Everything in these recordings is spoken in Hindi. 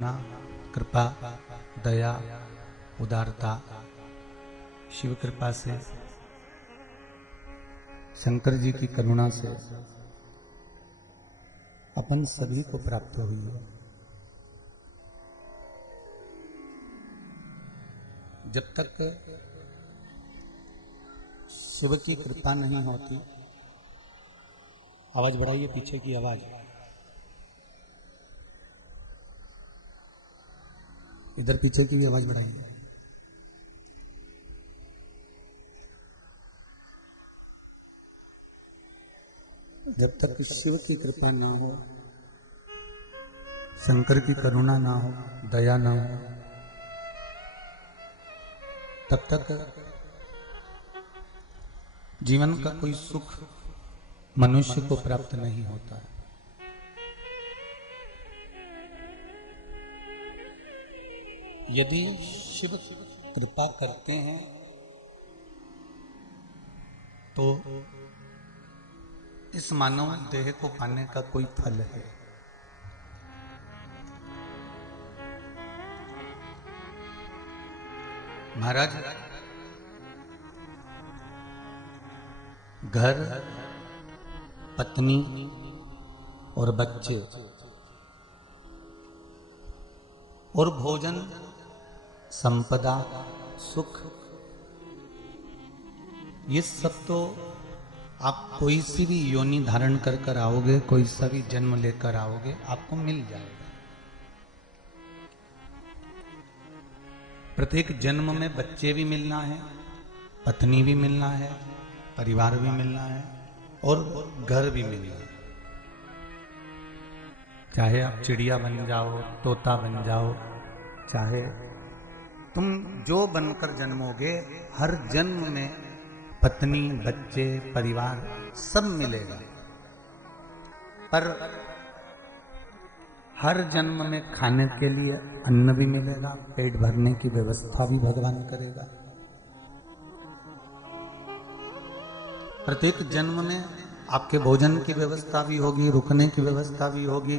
कृपा, दया, उदारता, शिव कृपा से, शंकर जी की करुणा से अपन सभी को प्राप्त हुई है। जब तक शिव की कृपा नहीं होती, आवाज बढ़ाइए, पीछे की आवाज, इधर पीछे की भी आवाज बढ़ाइए। जब तक शिव की कृपा ना हो, शंकर की करुणा ना हो, दया ना हो, तब तक जीवन का कोई सुख मनुष्य को प्राप्त नहीं होता है। यदि शिव कृपा करते हैं तो इस मानव देह को पाने का कोई फल है। महाराज, घर, पत्नी और बच्चे और भोजन, संपदा, सुख, ये सब तो आप कोई सी भी योनि धारण कर कर आओगे, कोई सा भी जन्म लेकर आओगे, आपको मिल जाएगा। प्रत्येक जन्म में बच्चे भी मिलना है, पत्नी भी मिलना है, परिवार भी मिलना है और घर भी मिलना है। चाहे आप चिड़िया बन जाओ, तोता बन जाओ, चाहे तुम जो बनकर जन्मोगे, हर जन्म में पत्नी, बच्चे, परिवार सब मिलेगा। पर हर जन्म में खाने के लिए अन्न भी मिलेगा, पेट भरने की व्यवस्था भी भगवान करेगा। प्रत्येक जन्म में आपके भोजन की व्यवस्था भी होगी, रुकने की व्यवस्था भी होगी,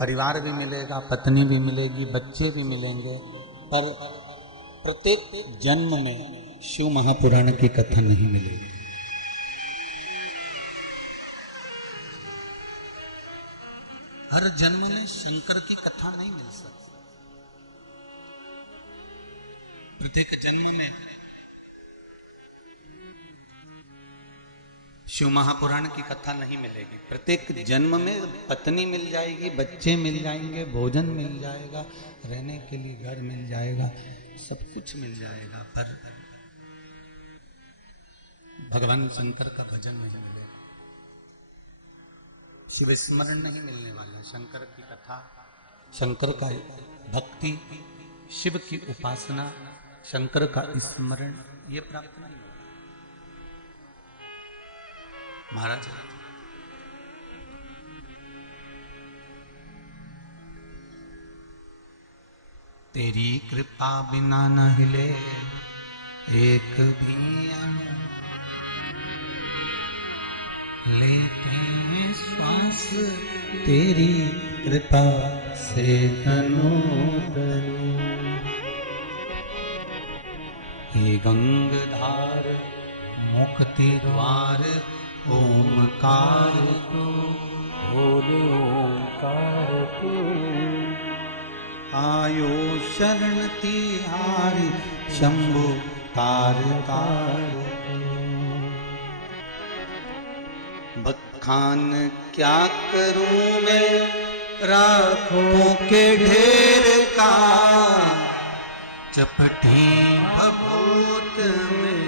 परिवार भी मिलेगा, पत्नी भी मिलेगी, बच्चे भी मिलेंगे। पर प्रत्येक जन्म में शिव महापुराण की कथा नहीं मिलेगी। हर जन्म में शंकर की कथा नहीं मिल सकती। प्रत्येक जन्म में शिव महापुराण की कथा नहीं मिलेगी। प्रत्येक जन्म में पत्नी मिल जाएगी, बच्चे मिल जाएंगे, भोजन मिल जाएगा, रहने के लिए घर मिल जाएगा, सब कुछ मिल जाएगा, पर भगवान शंकर का भजन नहीं मिलेगा, शिव स्मरण नहीं मिलने वाला। शंकर की कथा, शंकर का भक्ति, शिव की उपासना, शंकर का स्मरण, ये प्राप्त नहीं होगा। महाराज, तेरी कृपा बिना न हिले एक भी अणु, लेते हैं श्वास तेरी कृपा से तनु तनु। हे गंगाधार मुक्ति द्वार ओमकार तू, बोलो ओमकार तू। आयो शरण तिहारी शंभु कार कार। बखान क्या करूं मैं राखों के ढेर का, चपटी भभूत में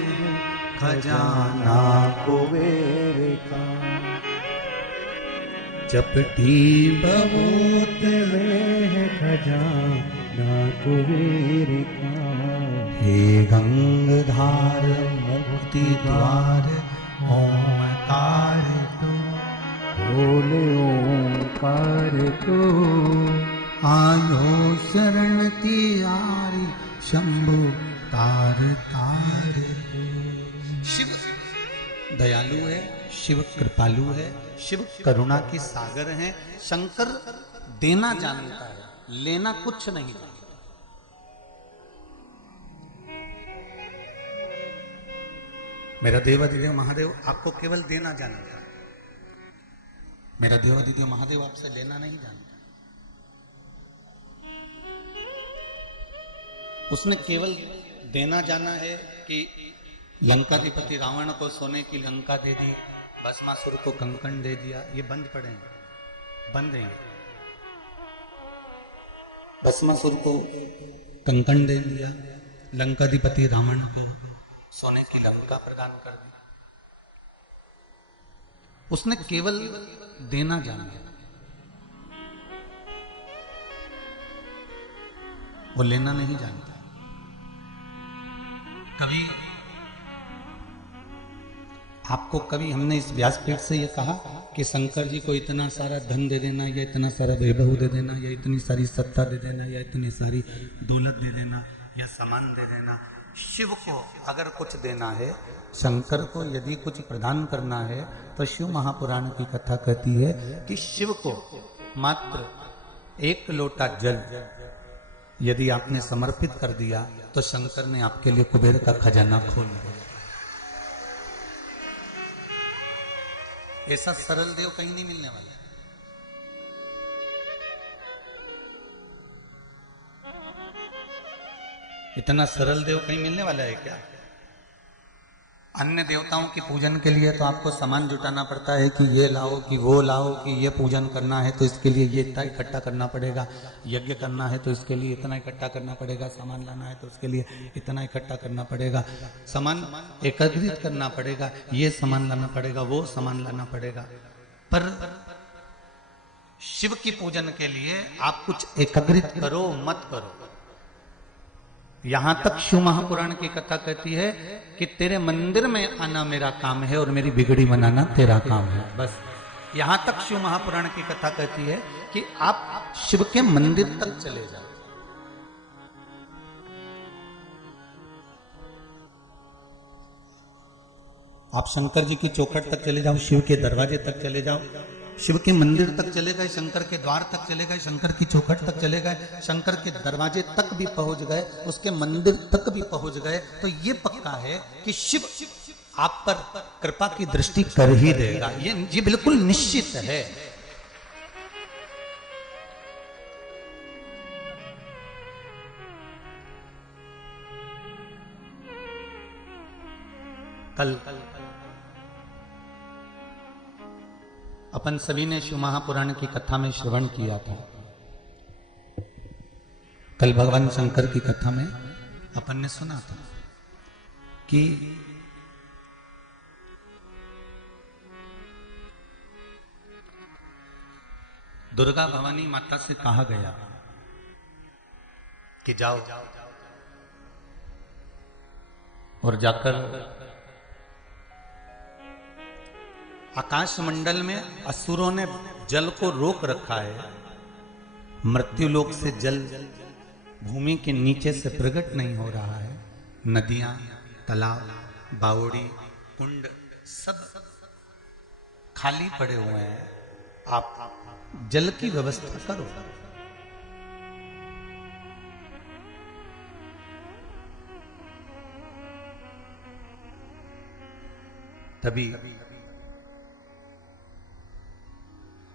खजाना कुबेर का। चपटी भभूत में खजाना कुबेर का। हे गंगाधार मुक्ति द्वार ओमकार तू, बोले ओमकार तू। आयो शरण तिहारी शंभु तार तार तू। शिव दयालु है, शिव कृपालु है, शिव करुणा के सागर हैं। शंकर देना जानता है, लेना कुछ नहीं जानता। मेरा देवाधिदेव महादेव आपको केवल देना जानता है। मेरा देवाधिदेव महादेव आपसे लेना नहीं जानता। उसने केवल देना जाना है कि लंकाधिपति रावण को सोने की लंका दे दी, भस्मासुर को कंकण दे दिया। ये बंद पड़े हैं, बंद हैं। भस्मासुर को कंकण दे दिया, लंकाधिपति रावण को सोने की लंका प्रदान कर दी। उसने केवल देना जाना, वो लेना नहीं जानता। कभी आपको कभी हमने इस व्यासपीठ से ये कहा कि शंकर जी को इतना सारा धन दे देना, या इतना सारा वैभव दे देना, या इतनी सारी सत्ता दे देना, या इतनी सारी दौलत दे देना, या सामान दे देना। शिव को अगर कुछ देना है, शंकर को यदि कुछ प्रदान करना है, तो शिव महापुराण की कथा कहती है कि शिव को मात्र 1 लोटा जल यदि आपने समर्पित कर दिया तो शंकर ने आपके लिए कुबेर का खजाना खोल दिया। ऐसा सरल देव कहीं नहीं मिलने वाला। इतना सरल देव कहीं मिलने वाला है क्या? अन्य देवताओं की पूजन के लिए तो आपको सामान जुटाना पड़ता है कि ये लाओ, कि वो लाओ, कि ये पूजन करना है तो इसके लिए ये इतना इकट्ठा करना पड़ेगा, यज्ञ करना है तो इसके लिए इतना इकट्ठा करना पड़ेगा, सामान लाना है तो उसके लिए इतना इकट्ठा करना पड़ेगा, सामान एकत्रित करना पड़ेगा, ये सामान लाना पड़ेगा, वो सामान लाना पड़ेगा। पर शिव की पूजन के लिए आप कुछ एकत्रित करो मत करो। यहां तक शिव महापुराण की कथा कहती है कि तेरे मंदिर में आना मेरा काम है और मेरी बिगड़ी बनाना तेरा काम है। बस यहां तक शिव महापुराण की कथा कहती है कि आप शिव के मंदिर तक चले जाओ। आप शंकर जी की चौखट तक चले जाओ, शिव के दरवाजे तक चले जाओ, शिव के मंदिर तक चले गए, शंकर के द्वार तक चले गए, शंकर की चौखट तक चले गए, शंकर के दरवाजे तक भी पहुंच गए, उसके मंदिर तक भी पहुंच गए, तो ये पक्का है कि शिव आप पर कृपा की दृष्टि कर ही देगा। ये बिल्कुल निश्चित है। कल अपन सभी ने शिव महापुराण की कथा में श्रवण किया था। कल भगवान शंकर की कथा में अपन ने सुना था कि दुर्गा भवानी माता से कहा गया कि जाओ और जाकर आकाश मंडल में असुरों ने जल को रोक रखा है, मृत्युलोक से जल भूमि के नीचे से प्रकट नहीं हो रहा है, नदियां, तालाब, बावड़ी, कुंड सब खाली पड़े हुए हैं, आप जल की व्यवस्था करो। तभी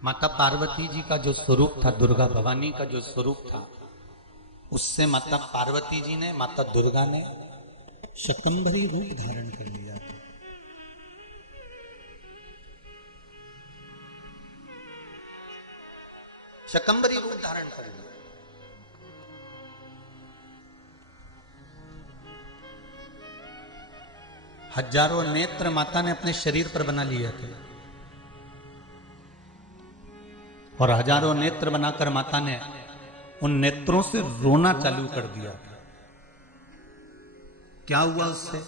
माता पार्वती जी का जो स्वरूप था, दुर्गा भवानी का जो स्वरूप था, उससे माता पार्वती जी ने, माता दुर्गा ने शकंभरी रूप धारण कर लिया। शकंभरी रूप धारण कर लिया। हजारों नेत्र माता ने अपने शरीर पर बना लिए थे और हजारों नेत्र बनाकर माता ने उन नेत्रों से रोना चालू कर दिया। क्या हुआ उससे?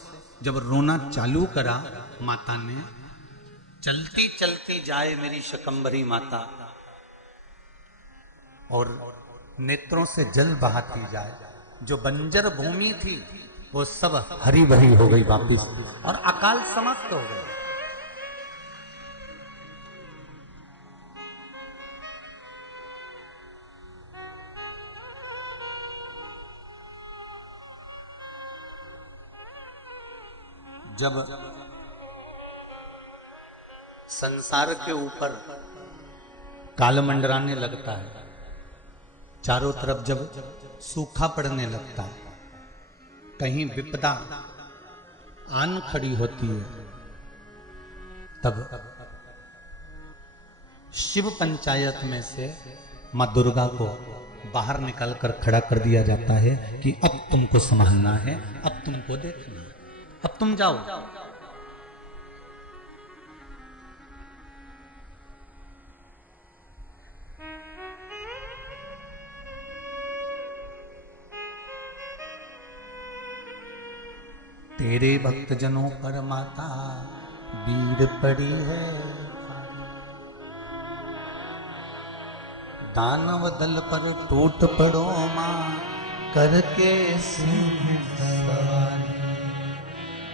जब रोना चालू करा माता ने, चलती चलती जाए मेरी शकंभरी माता और नेत्रों से जल बहाती जाए, जो बंजर भूमि थी वो सब हरी भरी हो गई वापिस और अकाल समाप्त हो गए। जब संसार के ऊपर काल मंडराने लगता है, चारों तरफ जब सूखा पड़ने लगता है, कहीं विपदा आन खड़ी होती है, तब शिव पंचायत में से मां दुर्गा को बाहर निकाल कर खड़ा कर दिया जाता है कि अब तुमको संभालना है, अब तुमको देखना है, अब तुम जाओ। तेरे भक्तजनों पर माता बीड़ पड़ी है, दानव दल पर टूट पड़ो मां करके सिंह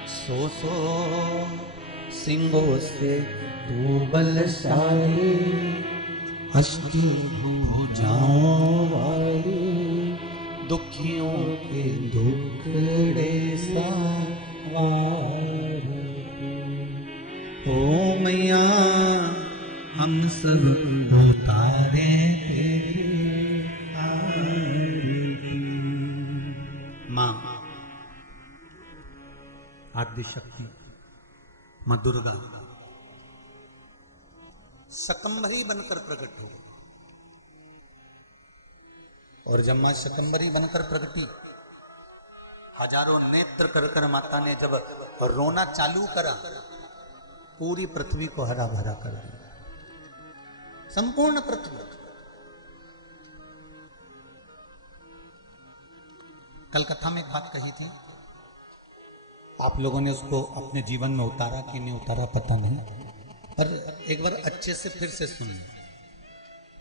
सो सिंहों से तू बलशाली, अष्टी भुजाओं वाली, दुखियों के दुखड़े सवार। ओ मैया हम सब उतारे तेरी आरती। मां आदि शक्ति मां दुर्गा शकंभरी बनकर प्रकट हो, और जब मां शकंभरी बनकर प्रगटी, हजारों नेत्र कर माता ने जब रोना चालू करा, पूरी पृथ्वी को हरा भरा कर दिया, संपूर्ण पृथ्वी। कल कथा में एक बात कही थी, आप लोगों ने उसको अपने जीवन में उतारा कि नहीं उतारा पता नहीं, पर एक बार अच्छे से फिर से सुनिए।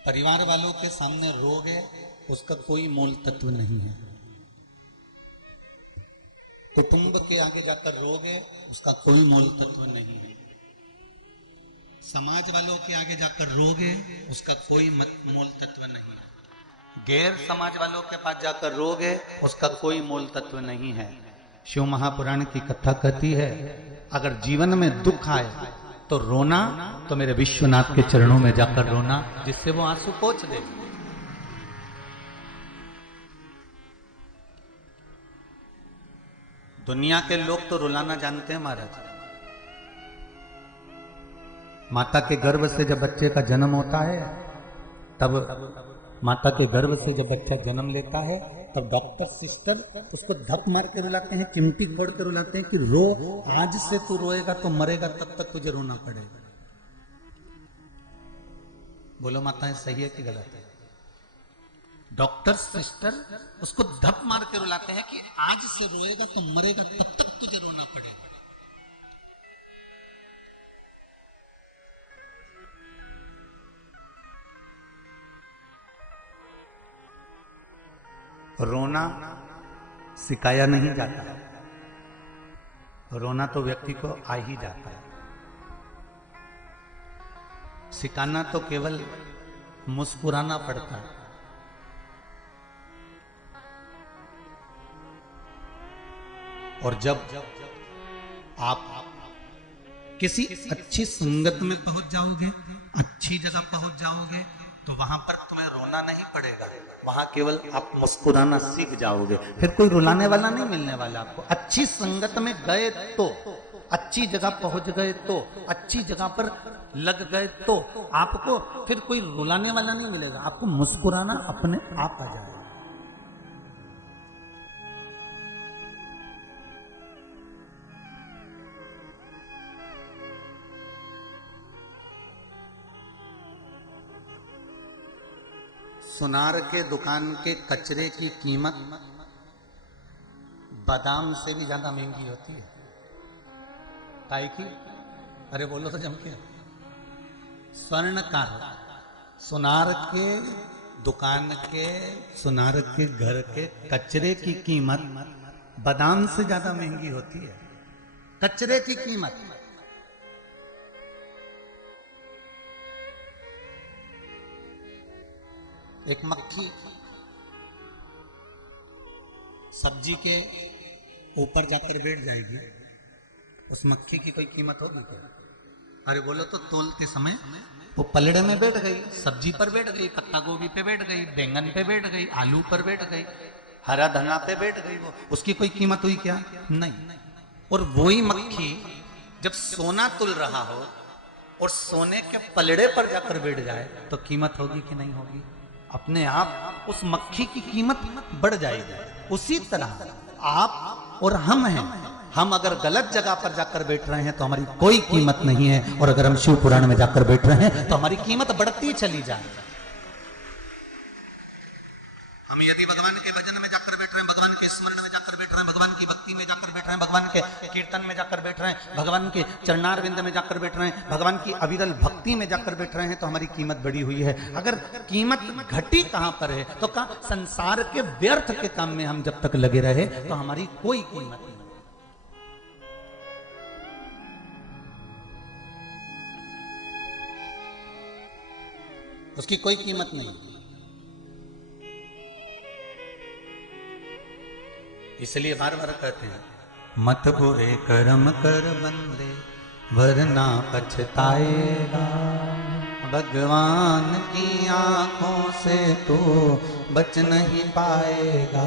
परिवार वालों के सामने रोगे उसका कोई मूल तत्व नहीं है, कुटुंब के आगे जाकर रोगे उसका कोई मूल तत्व नहीं है, समाज वालों के आगे जाकर रोगे उसका कोई मूल तत्व नहीं है, गैर समाज वालों के पास जाकर रोगे उसका कोई मूल तत्व नहीं है। शिव महापुराण की कथा कहती है, अगर जीवन में दुख आए तो रोना, तो मेरे विश्वनाथ के चरणों में जाकर रोना, जिससे वो आंसू पोंछ दे। दुनिया के लोग तो रुलाना जानते हैं महाराज। माता के गर्भ से जब बच्चे का जन्म होता है, तब माता के गर्भ से जब बच्चा जन्म लेता है, तब डॉक्टर सिस्टर उसको धक मार के रुलाते हैं, चिमटी फोड़ के रुलाते हैं कि रो, आज से तू रोएगा तो मरेगा, तब तक तुझे रोना पड़ेगा। बोलो माताएं सही है कि गलत है? डॉक्टर सिस्टर उसको धक मार के रुलाते हैं कि आज से रोएगा तो मरेगा, तब तक तुझे रोना पड़ेगा। रोना सिखाया नहीं जाता, रोना तो व्यक्ति को आ ही जाता है। सिखाना तो केवल मुस्कुराना पड़ता है। और जब आप किसी अच्छी संगत में पहुंच जाओगे, अच्छी जगह पहुंच जाओगे, तो वहां पर तुम्हें रोना नहीं पड़ेगा, वहां केवल आप मुस्कुराना सीख जाओगे। फिर कोई रुलाने वाला नहीं मिलने वाला आपको। अच्छी संगत में गए तो, अच्छी जगह पहुंच गए तो, अच्छी जगह पर लग गए तो आपको फिर कोई रुलाने वाला नहीं मिलेगा, आपको मुस्कुराना अपने आप आ जाएगा। सुनार के दुकान के कचरे की कीमत बादाम से भी ज्यादा महंगी होती है। काहे की? अरे बोलो तो जम के। स्वर्णकार सुनार के दुकान के, सुनार के घर के कचरे की कीमत बादाम से ज्यादा महंगी होती है। कचरे की कीमत। एक मक्खी सब्जी के ऊपर जाकर बैठ जाएगी उस मक्खी की कोई कीमत होगी क्या? अरे बोलो तो तोलते समय वो पलड़े में बैठ गई, सब्जी पर बैठ गई, पत्ता गोभी पे बैठ गई, बैंगन पे बैठ गई, आलू पर बैठ गई, हरा धना पे बैठ गई, वो उसकी कोई कीमत हुई क्या? नहीं। और वही मक्खी जब सोना तुल रहा हो और सोने के पलड़े पर जाकर बैठ जाए तो कीमत होगी कि नहीं होगी? अपने आप उस मक्खी की कीमत बढ़ जाएगी। उसी तरह आप और हम हैं, हम अगर गलत जगह पर जाकर बैठ रहे हैं तो हमारी कोई कीमत नहीं है, और अगर हम शिव पुराण में जाकर बैठ रहे हैं तो हमारी कीमत बढ़ती चली जाए। हम यदि भगवान के भजन में जाकर बैठ रहे हैं, भगवान के स्मरण में जाकर बैठ रहे हैं, भगवान की भक्ति में जाकर बैठ रहे हैं, भगवान के कीर्तन में जाकर बैठ रहे हैं, भगवान के चरणारविंद में जाकर बैठ रहे हैं, भगवान की अविरल भक्ति में जाकर बैठ रहे हैं तो हमारी कीमत बढ़ी हुई है। अगर कीमत घटी कहां पर है? तो कहां? संसार के व्यर्थ के काम में हम जब तक लगे रहे तो हमारी कोई कीमत नहीं। उसकी कोई कीमत नहीं। इसलिए बार बार कहते हैं, मत बुरे कर्म कर बंदे वरना पछताएगा, भगवान की आंखों से तो बच नहीं पाएगा,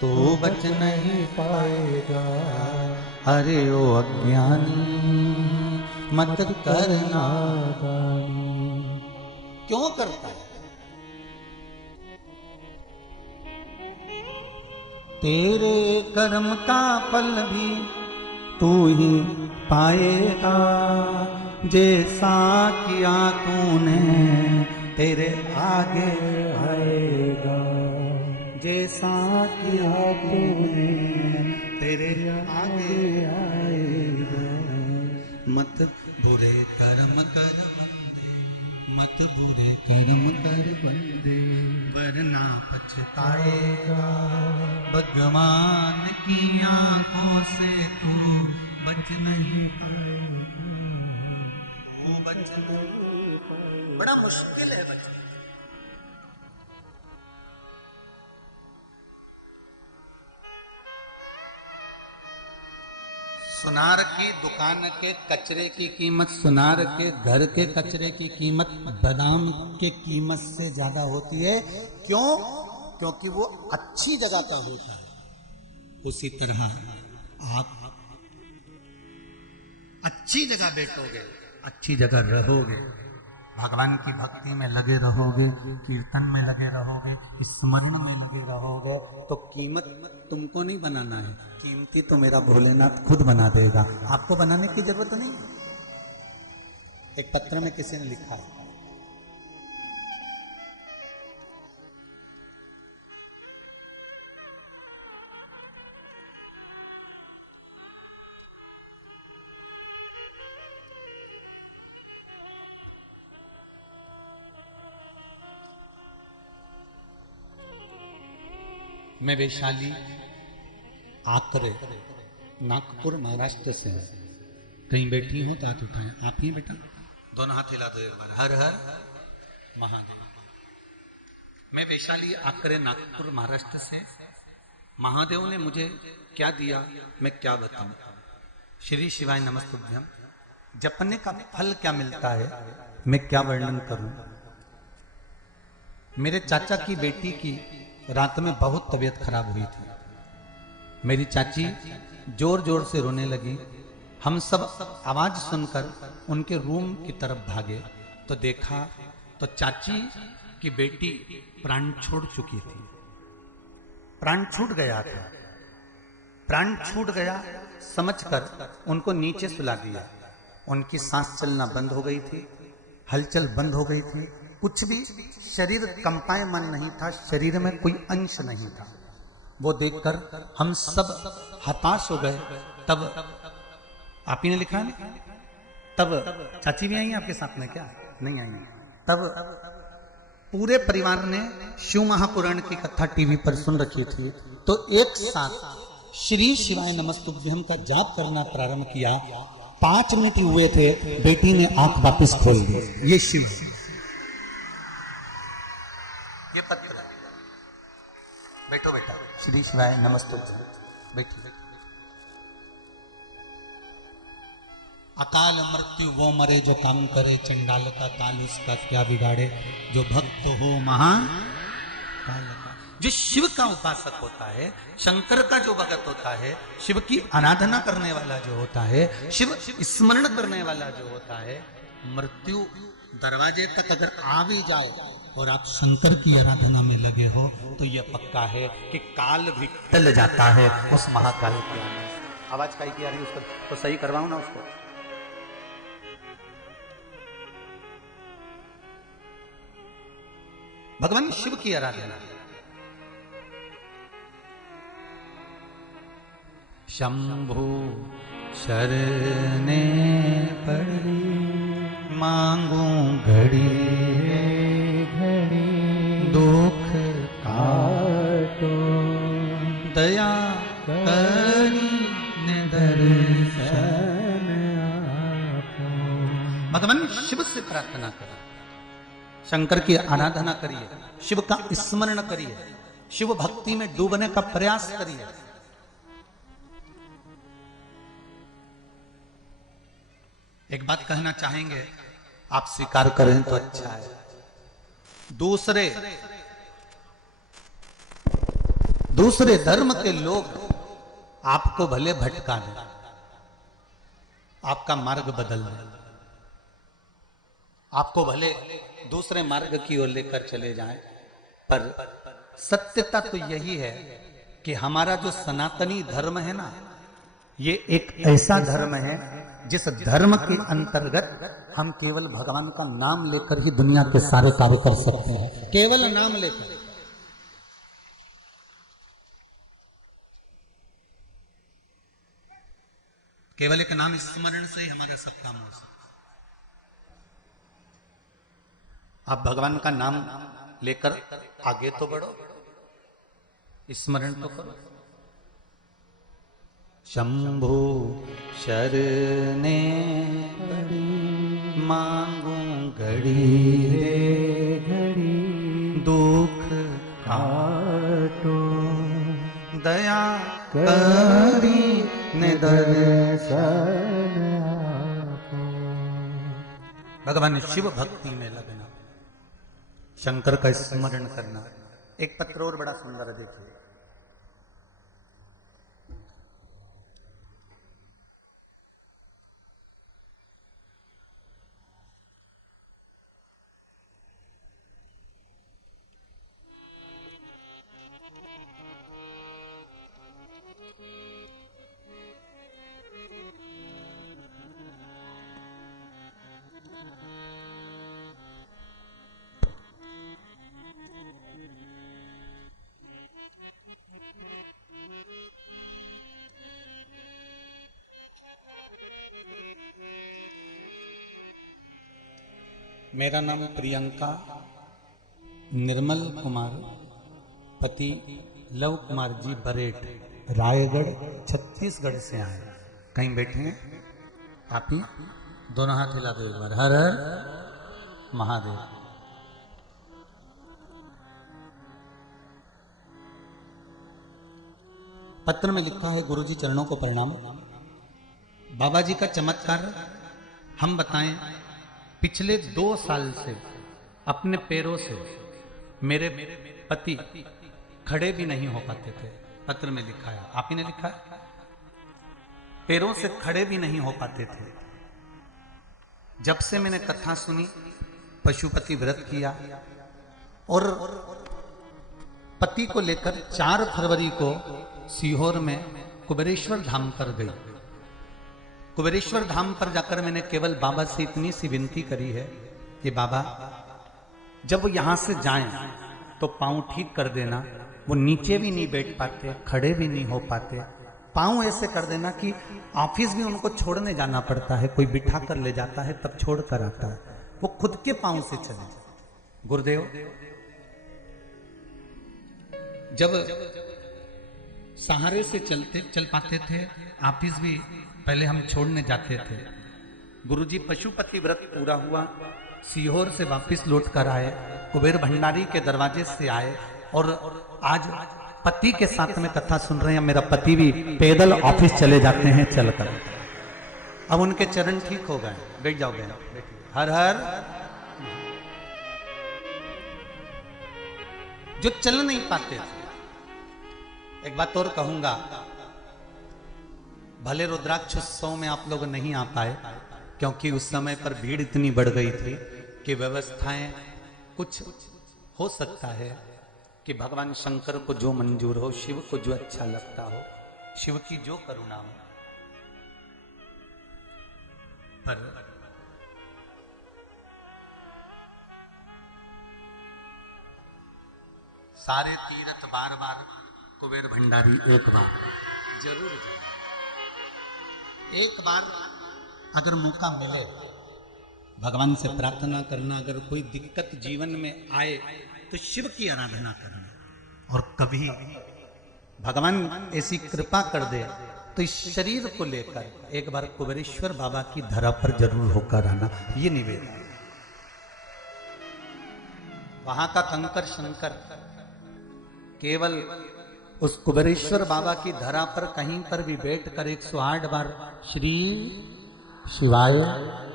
तो बच नहीं पाएगा। अरे ओ अज्ञानी मत करना। क्यों करता है? तेरे कर्म का फल भी तू ही पाएगा, जैसा किया तूने तेरे आगे आएगा, जैसा किया तूने तेरे आगे आएगा। मत बुरे कर्म कर, मत बुरे कर्म कर बंदे वरना पछताएगा, भगवान की आंखों से तू बच नहीं पाएगा, वो बच नहीं पाएगा। बड़ा मुश्किल है बचना। सुनार की दुकान के कचरे की कीमत, सुनार के घर के कचरे की कीमत बादाम के कीमत से ज्यादा होती है। क्यों? क्योंकि वो अच्छी जगह का होता है। उसी तरह आप अच्छी जगह बैठोगे, अच्छी जगह रहोगे, भगवान की भक्ति में लगे रहोगे, कीर्तन में लगे रहोगे, स्मरण में लगे रहोगे, तो कीमत तुमको नहीं बनाना है, कीमती तो मेरा भोलेनाथ खुद बना देगा। आपको बनाने की जरूरत नहीं। एक पत्र में किसी ने लिखा है, मैं वैशाली आकरे नागपुर महाराष्ट्र से हूँ। कहीं बैठी हूँ तो हाथ उठाएं। आप ही बेटा, दोनों हाथ हिला दो एक बार। हर हर महादेव। मैं वैशाली आकरे नागपुर महाराष्ट्र से। महादेव ने मुझे क्या दिया मैं क्या बताऊं। श्री शिवाय नमस्तुभ्यम जपने का फल क्या मिलता है मैं क्या वर्णन करूं। मेरे चाचा की बेटी की रात में बहुत तबीयत खराब हुई थी। मेरी चाची जोर जोर से रोने लगी। हम सब आवाज सुनकर उनके रूम की तरफ भागे तो देखा तो चाची की बेटी प्राण छोड़ चुकी थी। प्राण छूट गया था। प्राण छूट गया समझकर उनको नीचे सुला दिया। उनकी सांस चलना बंद हो गई थी, हलचल बंद हो गई थी, कुछ भी शरीर कंपायमान नहीं था, शरीर में कोई अंश नहीं था। वो देखकर हम सब हताश हो गए। तब आप ही ने लिखा है, तब चाची भी आई आपके साथ में क्या? नहीं आई। तब पूरे परिवार ने शिव महापुराण की कथा टीवी पर सुन रखी थी, तो एक साथ श्री शिवाय नमस्तुभ्यम का जाप करना प्रारंभ किया। 5 मिनट हुए थे, बेटी ने आंख वापस खोल दी। ये शिव, ये पत्र। बैठो बेटा, श्री शिवाय नमस्तुभ्यम। बैठिए। अकाल मृत्यु वो मरे जो काम करे, चंडाल का काल उसका क्या बिगाड़े, जो भक्त हो महान काल का। जो शिव का उपासक होता है, शंकर का जो भगत होता है, शिव की आराधना करने वाला जो होता है, शिव स्मरण करने वाला जो होता है, मृत्यु दरवाजे तक अगर आ भी जाए और आप शंकर की आराधना में लगे हो तो यह पक्का है कि काल भी टल जाता है उस महाकाल के आने से। आवाज काई की आ रही है उसको तो सही करवाऊं ना उसको। भगवान शिव की आराधना, शंभु शरणे पड़ी मांगू घड़ी घड़ी, दुख काटो दया करी दर्शन आपो। भगवान शिव से प्रार्थना करें, शंकर की आराधना करिए, शिव का स्मरण करिए, शिव भक्ति में डूबने का प्रयास करिए। एक बात कहना चाहेंगे, आप स्वीकार करें तो अच्छा है। दूसरे धर्म के लोग आपको भले भटका दें, आपका मार्ग बदल दें, आपको भले दूसरे मार्ग की ओर लेकर चले जाएं, पर सत्यता तो यही है कि हमारा जो सनातनी धर्म है ना, ये एक ऐसा धर्म है जिस धर्म के अंतर्गत हम केवल भगवान का नाम लेकर ही दुनिया के सारे कार्य कर सकते हैं। केवल नाम लेकर, केवल एक नाम स्मरण से ही हमारे सब काम हो सकते। आप भगवान का नाम लेकर आगे तो बढ़ो, स्मरण तो करो। शंभु शरणे पड़ी मांगू घड़ी रे घड़ी, दुख काटो दया करी दर्शन आपो। भगवान शिव भक्ति में लगना, शंकर का स्मरण करना। एक पत्र और बड़ा सुंदर है, देखिए। मेरा नाम प्रियंका निर्मल कुमार, पति लव कुमार जी बरेट, रायगढ़ छत्तीसगढ़ से आए। कहीं बैठे हैं आप ही? दोनों हाथ हिला दो एक बार। हर हर महादेव। पत्र में लिखा है, गुरुजी चरणों को प्रणाम। बाबा जी का चमत्कार हम बताएं। पिछले 2 साल से अपने पैरों से मेरे पति खड़े भी नहीं हो पाते थे। पत्र में लिखा है, आप ही ने लिखा है, पैरों से खड़े भी नहीं हो पाते थे। जब से मैंने कथा सुनी, पशुपति व्रत किया और पति को लेकर 4 फरवरी को सीहोर में कुबेरेश्वर धाम पर गई। कुबेरेश्वर धाम पर जाकर मैंने केवल बाबा से इतनी सी विनती करी है कि बाबा जब यहां से जाएं तो पांव ठीक कर देना। वो नीचे भी नहीं बैठ पाते, खड़े भी नहीं हो पाते। पांव ऐसे कर देना कि ऑफिस भी उनको छोड़ने जाना पड़ता है, कोई बिठा कर ले जाता है तब छोड़ कर आता है, वो खुद के पांव से चले। गुरुदेव जब सहारे से चल पाते थे, ऑफिस भी पहले हम छोड़ने जाते थे। गुरुजी पशुपति व्रत पूरा हुआ, सीहोर से वापस लौट कर आए, कुबेर भंडारी के दरवाजे से आए और आज पति के साथ में कथा सुन रहे हैं। मेरा पति भी पैदल ऑफिस चले जाते हैं चलकर। अब उनके चरण ठीक हो गए। बैठ जाओ बहन, बैठिए। हर हर। जो चल नहीं पाते थे, एक बात और कहूंगा, भले रुद्राक्षोत्सव में आप लोग नहीं आ पाए, क्योंकि उस समय पर भीड़ इतनी बढ़ गई थी कि व्यवस्थाएं, कुछ हो सकता है कि भगवान शंकर को जो मंजूर हो, शिव को जो अच्छा लगता हो, शिव की जो करुणा हो, पर सारे तीर्थ बार बार कुबेर भंडारी एक बार जरूर जाए। एक बार अगर मौका मिले भगवान से प्रार्थना करना, अगर कोई दिक्कत जीवन में आए तो शिव की आराधना करना, और कभी भगवान ऐसी कृपा कर दे तो इस शरीर को लेकर एक बार कुबेरेश्वर बाबा की धरा पर जरूर होकर आना, ये निवेदन। वहां का कंकर शंकर केवल उस कुबेरेश्वर बाबा की धरा पर कहीं पर भी बैठकर 108 बार श्री शिवाय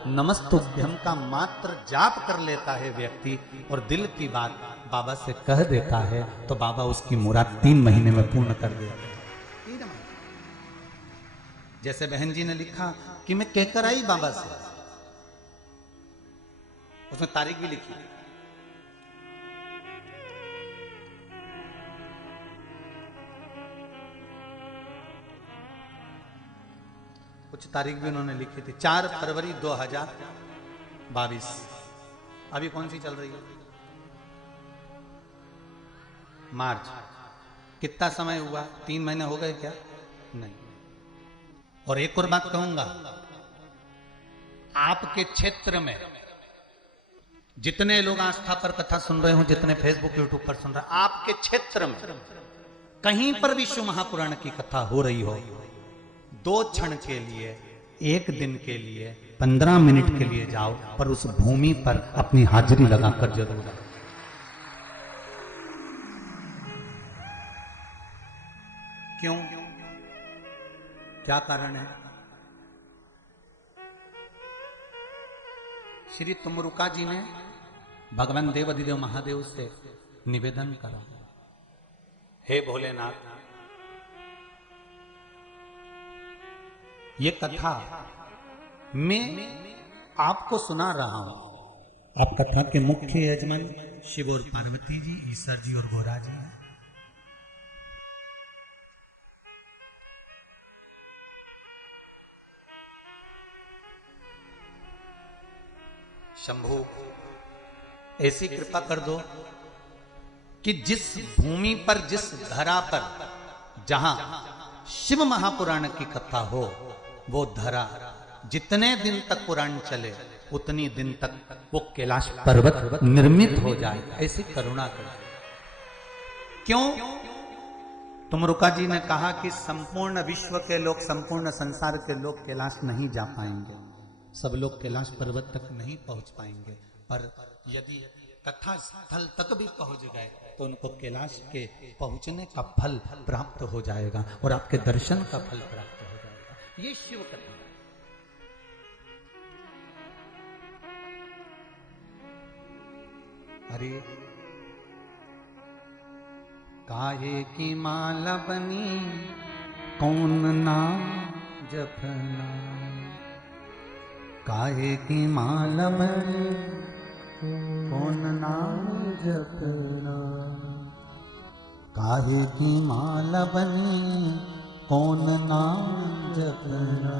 नमस्तुभ्यम का मात्र जाप कर लेता है व्यक्ति, और दिल की बात बाबा से कह देता है, तो बाबा उसकी मुराद 3 महीने में पूर्ण कर देता है। जैसे बहन जी ने लिखा कि मैं कहकर आई बाबा से, उसने तारीख भी लिखी। कुछ तारीख भी उन्होंने लिखी थी, 4 फरवरी 2022। अभी कौन सी चल रही है? मार्च। कितना समय हुआ? 3 महीने हो गए क्या? नहीं। और एक और बात कहूंगा, आपके क्षेत्र में जितने लोग आस्था पर कथा सुन रहे हो, जितने फेसबुक यूट्यूब पर सुन रहे हैं, आपके क्षेत्र में कहीं पर भी शिव महापुराण की कथा हो रही हो, 2 क्षण के लिए, 1 दिन के लिए, 15 मिनट के लिए जाओ, पर उस भूमि पर अपनी हाजिरी लगाकर जरूर आओ। क्यों? क्या कारण है? श्री तुमरुका जी ने भगवान देव अधिदेव महादेव से निवेदन करा, हे भोलेनाथ, ये कथा मैं आपको सुना रहा हूं। आप कथा के मुख्य यजमान शिव और पार्वती जी, ईश्वर जी और गोरा जी हैं। शंभु ऐसी कृपा कर दो कि जिस भूमि पर, जिस धरा पर, जहां शिव महापुराण की कथा हो, वो धरा जितने दिन तक पुराण चले उतनी दिन तक वो कैलाश पर्वत निर्मित हो जाए, ऐसी करुणा कर। क्यों? तुमरुका जी ने कहा कि संपूर्ण विश्व के लोग, संपूर्ण संसार के लोग कैलाश नहीं जा पाएंगे, सब लोग कैलाश पर्वत तक नहीं पहुंच पाएंगे, पर यदि कथा स्थल तक भी पहुंच गए तो उनको कैलाश के पहुंचने का फल प्राप्त हो जाएगा, और आपके दर्शन का फल प्राप्त हो जाएगा। ये शिव कथा है। अरे काहे की माला बनी कौन नाम जपना, काहे की माला बनी कौन नाम जपना, काहे की माला बनी कौन नाम जपना।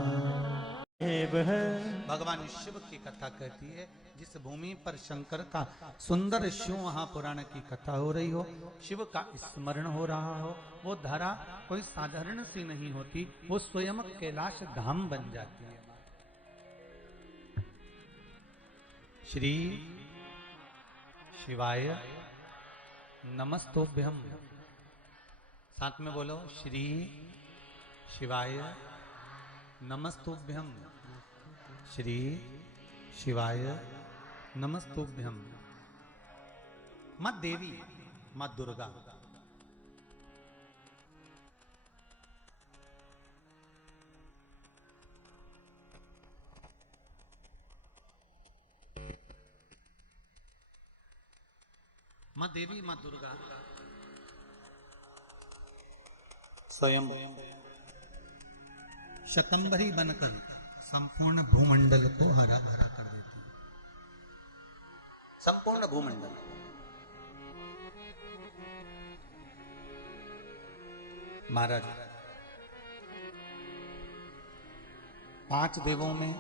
भगवान शिव की कथा कहती है, जिस भूमि पर शंकर का सुंदर शिव महापुराण की कथा हो रही हो, शिव का स्मरण हो रहा हो, वो धरा कोई साधारण सी नहीं होती, वो स्वयं कैलाश धाम बन जाती है। श्री शिवाय नमस्तुभ्यम, साथ में बोलो, श्री शिवाय नमस्तुभ्यम, श्री शिवाय नमस्तुभ्यम। मां देवी, मां दुर्गा, मां देवी मां दुर्गा स्वयं शतंबरी बनकर संपूर्ण भूमंडल को हरा भरा कर देती है। संपूर्ण भूमंडल महाराज 5 देवों में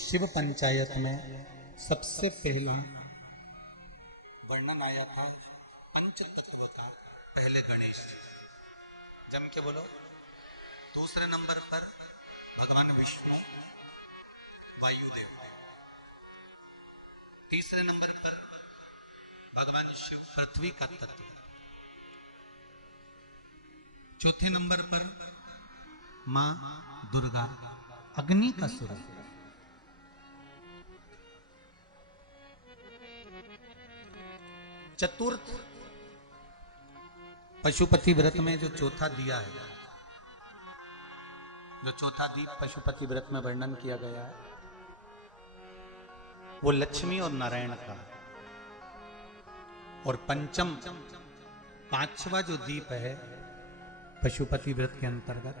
शिव पंचायत में सबसे पहला वर्णन आया था पंच तत्व का, पहले गणेश जी, जम के बोलो। दूसरे नंबर पर भगवान विष्णु वायुदेव, तीसरे नंबर पर भगवान शिव पृथ्वी का तत्व, चौथे नंबर पर मां दुर्गा अग्नि का स्वरूप, चतुर्थ पशुपति व्रत में जो चौथा दिया है, जो चौथा दीप पशुपति व्रत में वर्णन किया गया है, वो लक्ष्मी और नारायण का। और पंचम 5वां जो दीप है पशुपति व्रत के अंतर्गत,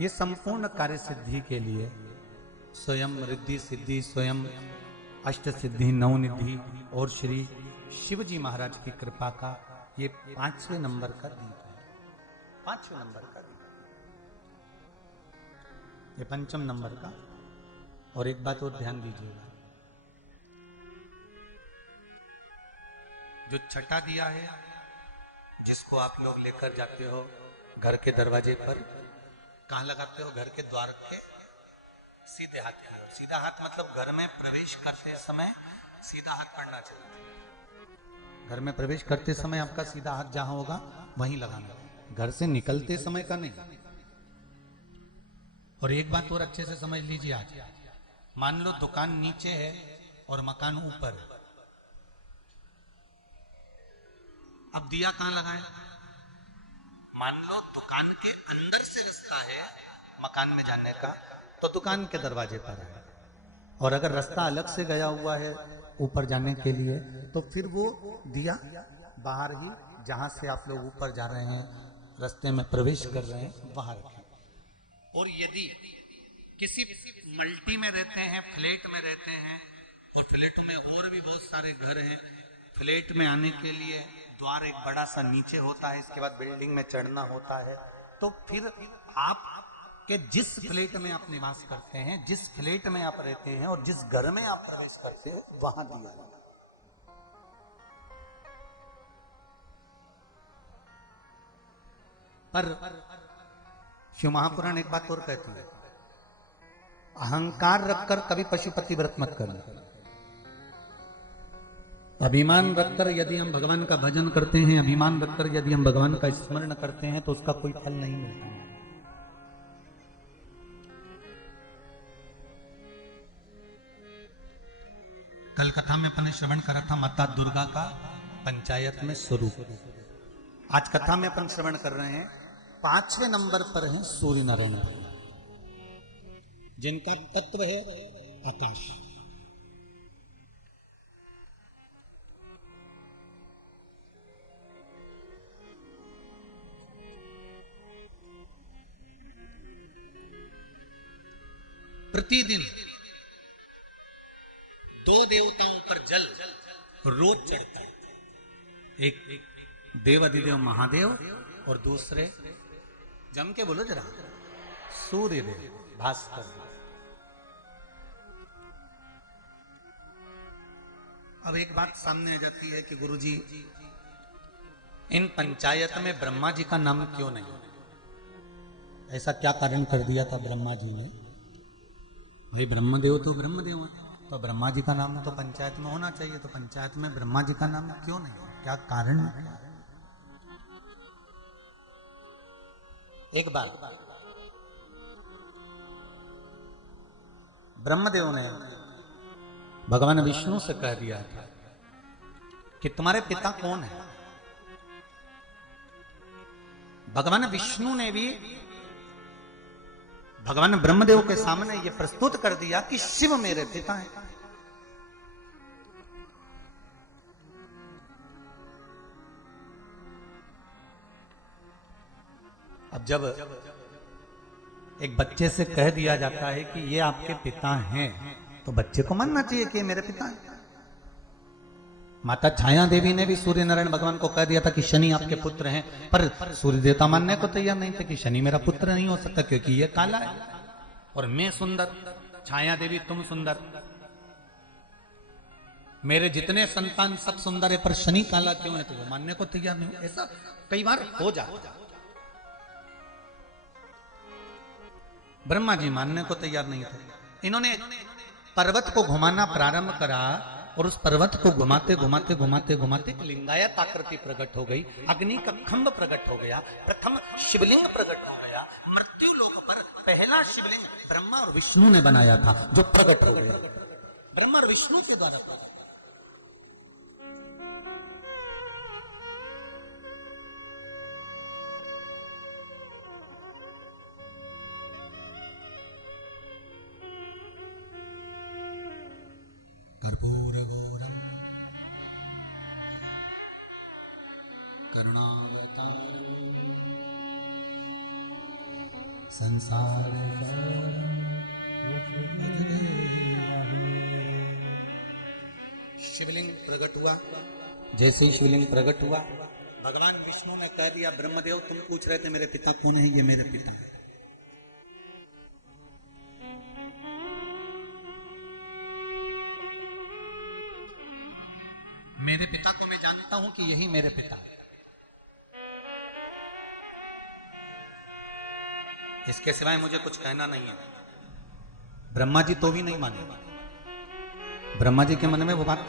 ये संपूर्ण कार्य सिद्धि के लिए स्वयं रिद्धि सिद्धि, स्वयं अष्ट सिद्धि नवनिधि और श्री शिवजी महाराज की कृपा का ये 5वें नंबर का दीप है। 5वें नंबर का दीप, ये पंचम नंबर का। और एक बात और ध्यान दीजिएगा, जो छठा दिया है जिसको आप लोग लेकर जाते हो घर के दरवाजे पर, कहां लगाते हो? घर के द्वार के सीधे हाथ। सीधा हाथ मतलब घर में प्रवेश करते समय सीधा हाथ पड़ना चाहिए। घर में प्रवेश करते समय आपका सीधा हाथ जहां होगा वहीं लगाना, घर से निकलते समय का नहीं। और एक बात और अच्छे से समझ लीजिए, आज मान लो दुकान नीचे है और मकान ऊपर है, अब दिया कहां लगाए? मान लो दुकान के अंदर से रास्ता है मकान में जाने का, तो दुकान के दरवाजे पर है। और अगर रास्ता अलग से गया हुआ है ऊपर जाने के लिए, तो फिर वो दिया बाहर ही, जहां से आप लोग ऊपर जा रहे हैं, रास्ते में प्रवेश कर रहे हैं, वहां रखें। और यदि किसी मल्टी में रहते हैं, फ्लैट में रहते हैं, और फ्लैट में और भी बहुत सारे घर हैं, फ्लैट में आने के लिए द्वार एक बड़ा सा नीचे होता है, इसके बाद बिल्डिंग में चढ़ना होता है, तो फिर आप के जिस फ्लैट में आप निवास करते हैं, जिस फ्लैट में आप रहते हैं और जिस घर में आप प्रवेश करते हैं, वहां दिया है। पर शिव महापुराण एक बात और कहती है, अहंकार रखकर कभी पशुपति व्रत मत करना। अभिमान रखकर यदि हम भगवान का भजन करते हैं, अभिमान रखकर यदि हम भगवान का स्मरण करते हैं, तो उसका कोई फल नहीं मिलता है। कल कथा में अपन ने श्रवण करा था माता दुर्गा का पंचायत में स्वरूप। आज कथा में अपन श्रवण कर रहे हैं 5वें नंबर पर है सूर्य नारायण, जिनका तत्व है आकाश। प्रतिदिन 2 देवताओं पर जल रोज चढ़ता है। एक देव अधिदेव महादेव और दूसरे, जम के बोलो जरा, सूर्य देव भास्कर। अब एक बात सामने आ जाती है कि गुरुजी इन पंचायत में ब्रह्मा जी का नाम क्यों नहीं? ऐसा क्या कारण कर दिया था ब्रह्मा जी ने? भाई ब्रह्मदेव तो ब्रह्मदेव है, तो ब्रह्मा जी का नाम तो पंचायत में होना चाहिए, तो पंचायत में ब्रह्मा जी का नाम क्यों नहीं? क्या कारण? एक बार ब्रह्मदेव ने भगवान विष्णु से कह दिया था कि तुम्हारे पिता कौन है? भगवान विष्णु ने भी भगवान ब्रह्मदेव के सामने यह प्रस्तुत कर दिया कि शिव मेरे पिता हैं। अब जब एक बच्चे से कह दिया जाता है कि ये आपके पिता हैं, तो बच्चे को मानना चाहिए कि ये मेरे पिता हैं। माता छाया देवी ने भी सूर्य नारायण भगवान को कह दिया था कि शनि आपके पुत्र हैं, पर सूर्य देवता मानने को तैयार नहीं थे कि शनि मेरा पुत्र नहीं हो सकता, क्योंकि ये काला है और मैं सुंदर। छाया देवी तुम सुंदर, मेरे जितने संतान सब सुंदर है, पर शनि काला क्यों है? तो वो मानने को तैयार नहीं। ऐसा कई बार हो जाता। ब्रह्मा जी मानने को तैयार नहीं थे। इन्होंने पर्वत को घुमाना प्रारंभ करा और उस पर्वत को घुमाते घुमाते घुमाते घुमाते लिंगायत आकृति प्रकट हो गई, अग्नि का खंभ प्रकट हो गया, प्रथम शिवलिंग प्रकट हो गया। मृत्यु लोक पर पहला शिवलिंग ब्रह्मा और विष्णु ने बनाया था, जो प्रकट हो गया ब्रह्मा और विष्णु के द्वारा। संसार शिवलिंग प्रकट हुआ। जैसे ही शिवलिंग प्रकट हुआ, भगवान विष्णु ने कह दिया, ब्रह्मदेव तुम पूछ रहे थे मेरे पिता कौन है, ये मेरे पिता है। मेरे पिता को मैं जानता हूं कि यही मेरे पिता है। इसके सिवाय मुझे कुछ कहना नहीं है। ब्रह्मा जी तो भी नहीं माने। ब्रह्मा जी के मन में वो बात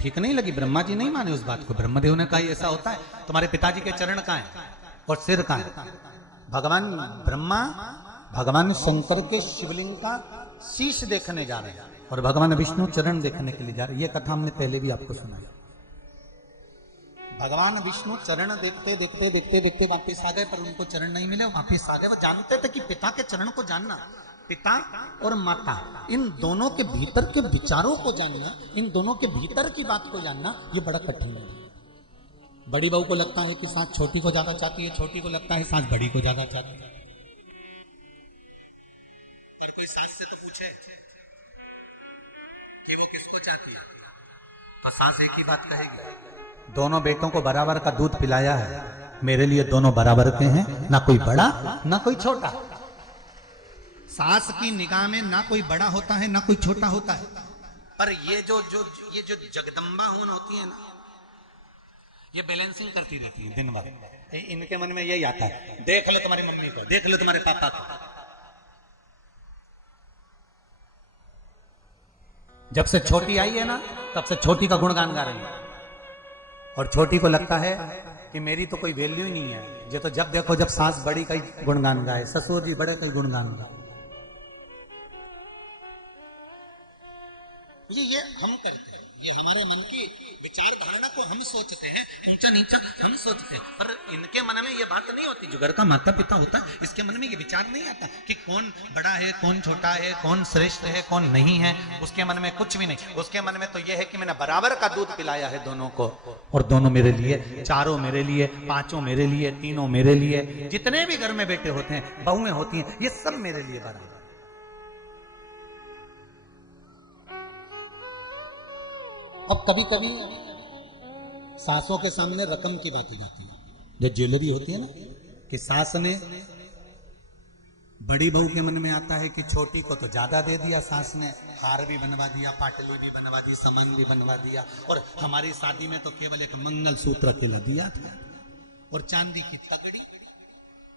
ठीक नहीं लगी, ब्रह्मा जी नहीं माने उस बात को। ब्रह्मदेव ने कहा ऐसा होता है, तुम्हारे पिताजी के चरण कहां है और सिर कहां है? भगवान ब्रह्मा भगवान शंकर के शिवलिंग का शीश देखने जा रहे हैं और भगवान विष्णु चरण देखने के लिए जा रहे हैं। ये कथा हमने पहले भी आपको सुनाई। भगवान विष्णु चरण देखते देखते देखते देखते वापिस आ गए, पर उनको चरण नहीं मिले, वापिस आ गए। वो जानते थे कि पिता के चरण को जानना, पिता और माता इन दोनों के भीतर के विचारों को जानना, इन दोनों के भीतर की बात को जानना, ये बड़ा कठिन है। बड़ी बहू को लगता है कि सास छोटी को ज्यादा चाहती है, छोटी को लगता है सास बड़ी को ज्यादा चाहती है। पर कोई सास से तो पूछे कि वो किसको चाहती है, तो सास एक ही बात कहेगी, दोनों बेटों को बराबर का दूध पिलाया है, मेरे लिए दोनों बराबर के हैं, ना कोई बड़ा ना कोई छोटा। सास की निगाह में ना कोई बड़ा होता है ना कोई छोटा होता है। पर ये जो जगदम्बा होन होती है ना, ये बैलेंसिंग करती रहती है दिन भर। इनके मन में यही आता है, देख लो तुम्हारी मम्मी को, देख लो तुम्हारे पापा को। जब से छोटी आई है ना, तब से छोटी का गुणगान गा रही है, और छोटी को लगता है कि मेरी तो कोई वैल्यू ही नहीं है। ये तो जब देखो जब सास बड़ी का ही गुणगान गाए, ससुर जी बड़े का ही गुणगान गाए। ये हम करते हैं, ये हमारे मन की विचारधारा को हम सोचते हैं, ऊंचा नीचा हम सोचते हैं। पर इनके मन में ये बात नहीं होती। जो घर का माता पिता होता है, इसके मन में ये विचार नहीं आता कि कौन बड़ा है कौन छोटा है, कौन श्रेष्ठ है कौन नहीं है। उसके मन में कुछ भी नहीं। उसके मन में तो ये है कि मैंने बराबर का दूध पिलाया है दोनों को, और दोनों मेरे लिए, चारों मेरे लिए, पांचों मेरे लिए, तीनों मेरे लिए। जितने भी घर में बेटे होते हैं, बहुएं होती हैं, ये सब मेरे लिए बराबर। अब कभी कभी सासों के सामने रकम की बात आती है। जो ज्वेलरी होती है ना, कि सास ने, बड़ी बहू के मन में आता है कि छोटी को तो ज्यादा दे दिया सास ने, हार भी बनवा दिया, पाटली भी बनवा दी, सामान भी बनवा दिया, और हमारी शादी में तो केवल एक मंगल सूत्र अकेला दिया था, और चांदी की पगड़ी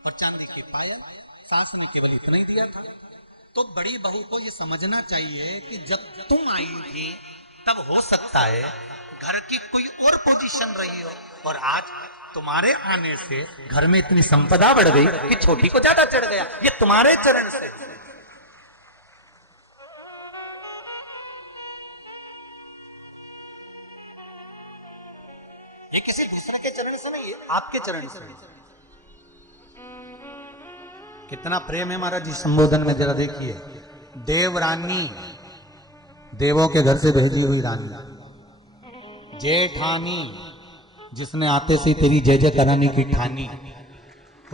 और चांदी की पायल, सास ने केवल इतना ही दिया था। तो बड़ी बहू को ये समझना चाहिए कि जब तुम आई थी तब हो सकता है घर की कोई और पोजीशन रही हो, और आज तुम्हारे आने से घर में इतनी संपदा बढ़ गई कि छोटी को ज्यादा चढ़ गया। ये तुम्हारे चरण से। ये किसी दूसरे के चरण से नहीं है, आपके चरण से। कितना प्रेम है महाराज जी संबोधन में, जरा देखिए। देवरानी, देवों के घर से भेजी हुई रानी, जेठानी, जिसने आते से तेरी जय जय कराने की ठानी,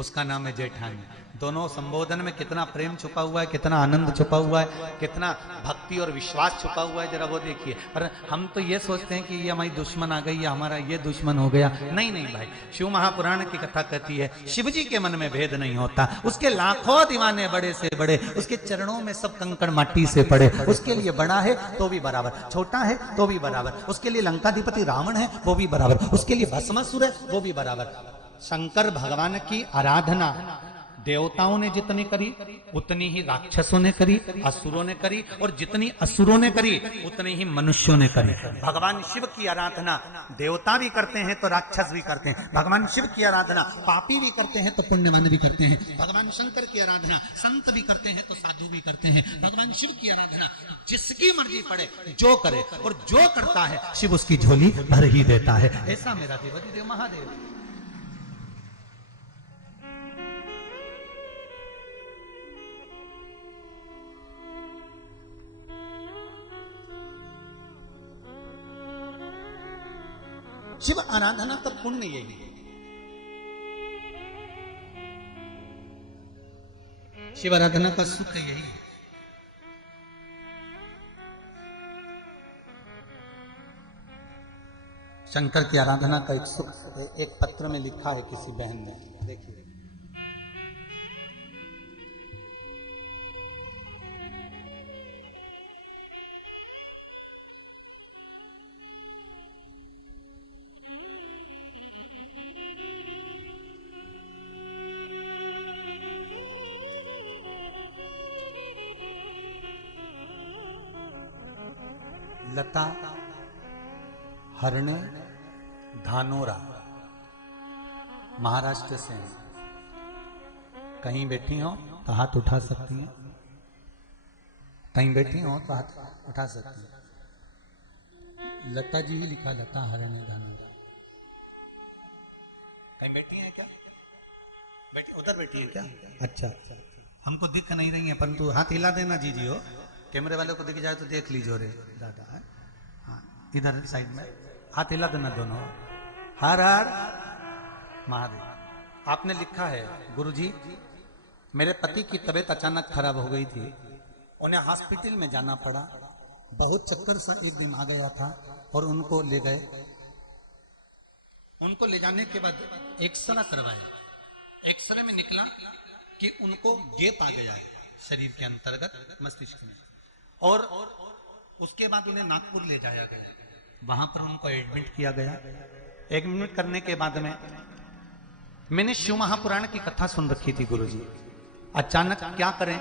उसका नाम है जेठानी। दोनों संबोधन में कितना प्रेम छुपा हुआ है, कितना आनंद छुपा हुआ है, कितना भक्ति और विश्वास छुपा हुआ है, जरा वो देखिए। पर हम तो ये सोचते हैं कि ये हमारी दुश्मन आ गई या हमारा ये दुश्मन हो गया। नहीं नहीं भाई, शिव महापुराण की कथा कहती है शिव जी के मन में भेद नहीं होता। उसके लाखों दीवाने बड़े से बड़े, उसके चरणों में सब कंकड़ माटी से पड़े। उसके लिए बड़ा है तो भी बराबर, छोटा है तो भी बराबर। उसके लिए लंकाधिपति रावण है वो भी बराबर, उसके लिए भस्मासुर है वो भी बराबर। शंकर भगवान की आराधना देवताओं ने जितनी करी उतनी ही राक्षसों ने करी, असुरों ने करी, और जितनी असुरों ने करी उतनी ही मनुष्यों ने करी। भगवान शिव की आराधना देवता भी करते हैं तो राक्षस भी करते हैं। भगवान शिव की आराधना पापी भी करते हैं तो पुण्यवान भी करते हैं। भगवान शंकर की आराधना संत भी करते हैं तो साधु भी करते हैं। भगवान शिव की आराधना जिसकी मर्जी पड़े जो करे, और जो करता है शिव उसकी झोली भर ही देता है। ऐसा मेरा देवाधिदेव महादेव। शिव आराधना का पुण्य यही है। शिव आराधना का सुख यही है। शंकर की आराधना का एक सुख एक पत्र में लिखा है किसी बहन ने, देखिए। लता हरणे धानोरा महाराष्ट्र से हैं। कहीं बैठी हो तो हाथ उठा सकती हैं, कहीं बैठी हो तो हाथ उठा सकती हैं। लता जी ही लिखा, लता हरणे धानोरा। कहीं बैठी हैं क्या? बैठी उधर बैठी हैं क्या? अच्छा, हमको दिख नहीं रही है, परंतु हाथ हिला देना जी जी हो। कैमरे वाले को दिख जाए तो देख लीजिए रे दादा। हाँ, इधर साइड में हाथ हिला देना दोनों। हर हर महादेव। आपने लिखा है, गुरुजी मेरे पति की तबीयत अचानक खराब हो गई थी, उन्हें हॉस्पिटल में जाना पड़ा। बहुत चक्कर सा एक दिन आ गया था और उनको ले गए। उनको ले जाने के बाद एक्सरे करवाया। एक्सरे में निकला कि उनको गैप आ गया है शरीर के अंतर्गत मस्तिष्क में, और उसके बाद उन्हें नागपुर ले जाया गया। वहां पर उनको एडमिट किया गया। एडमिट करने के बाद में मैंने शिव महापुराण की कथा सुन रखी थी गुरुजी। अचानक क्या करें,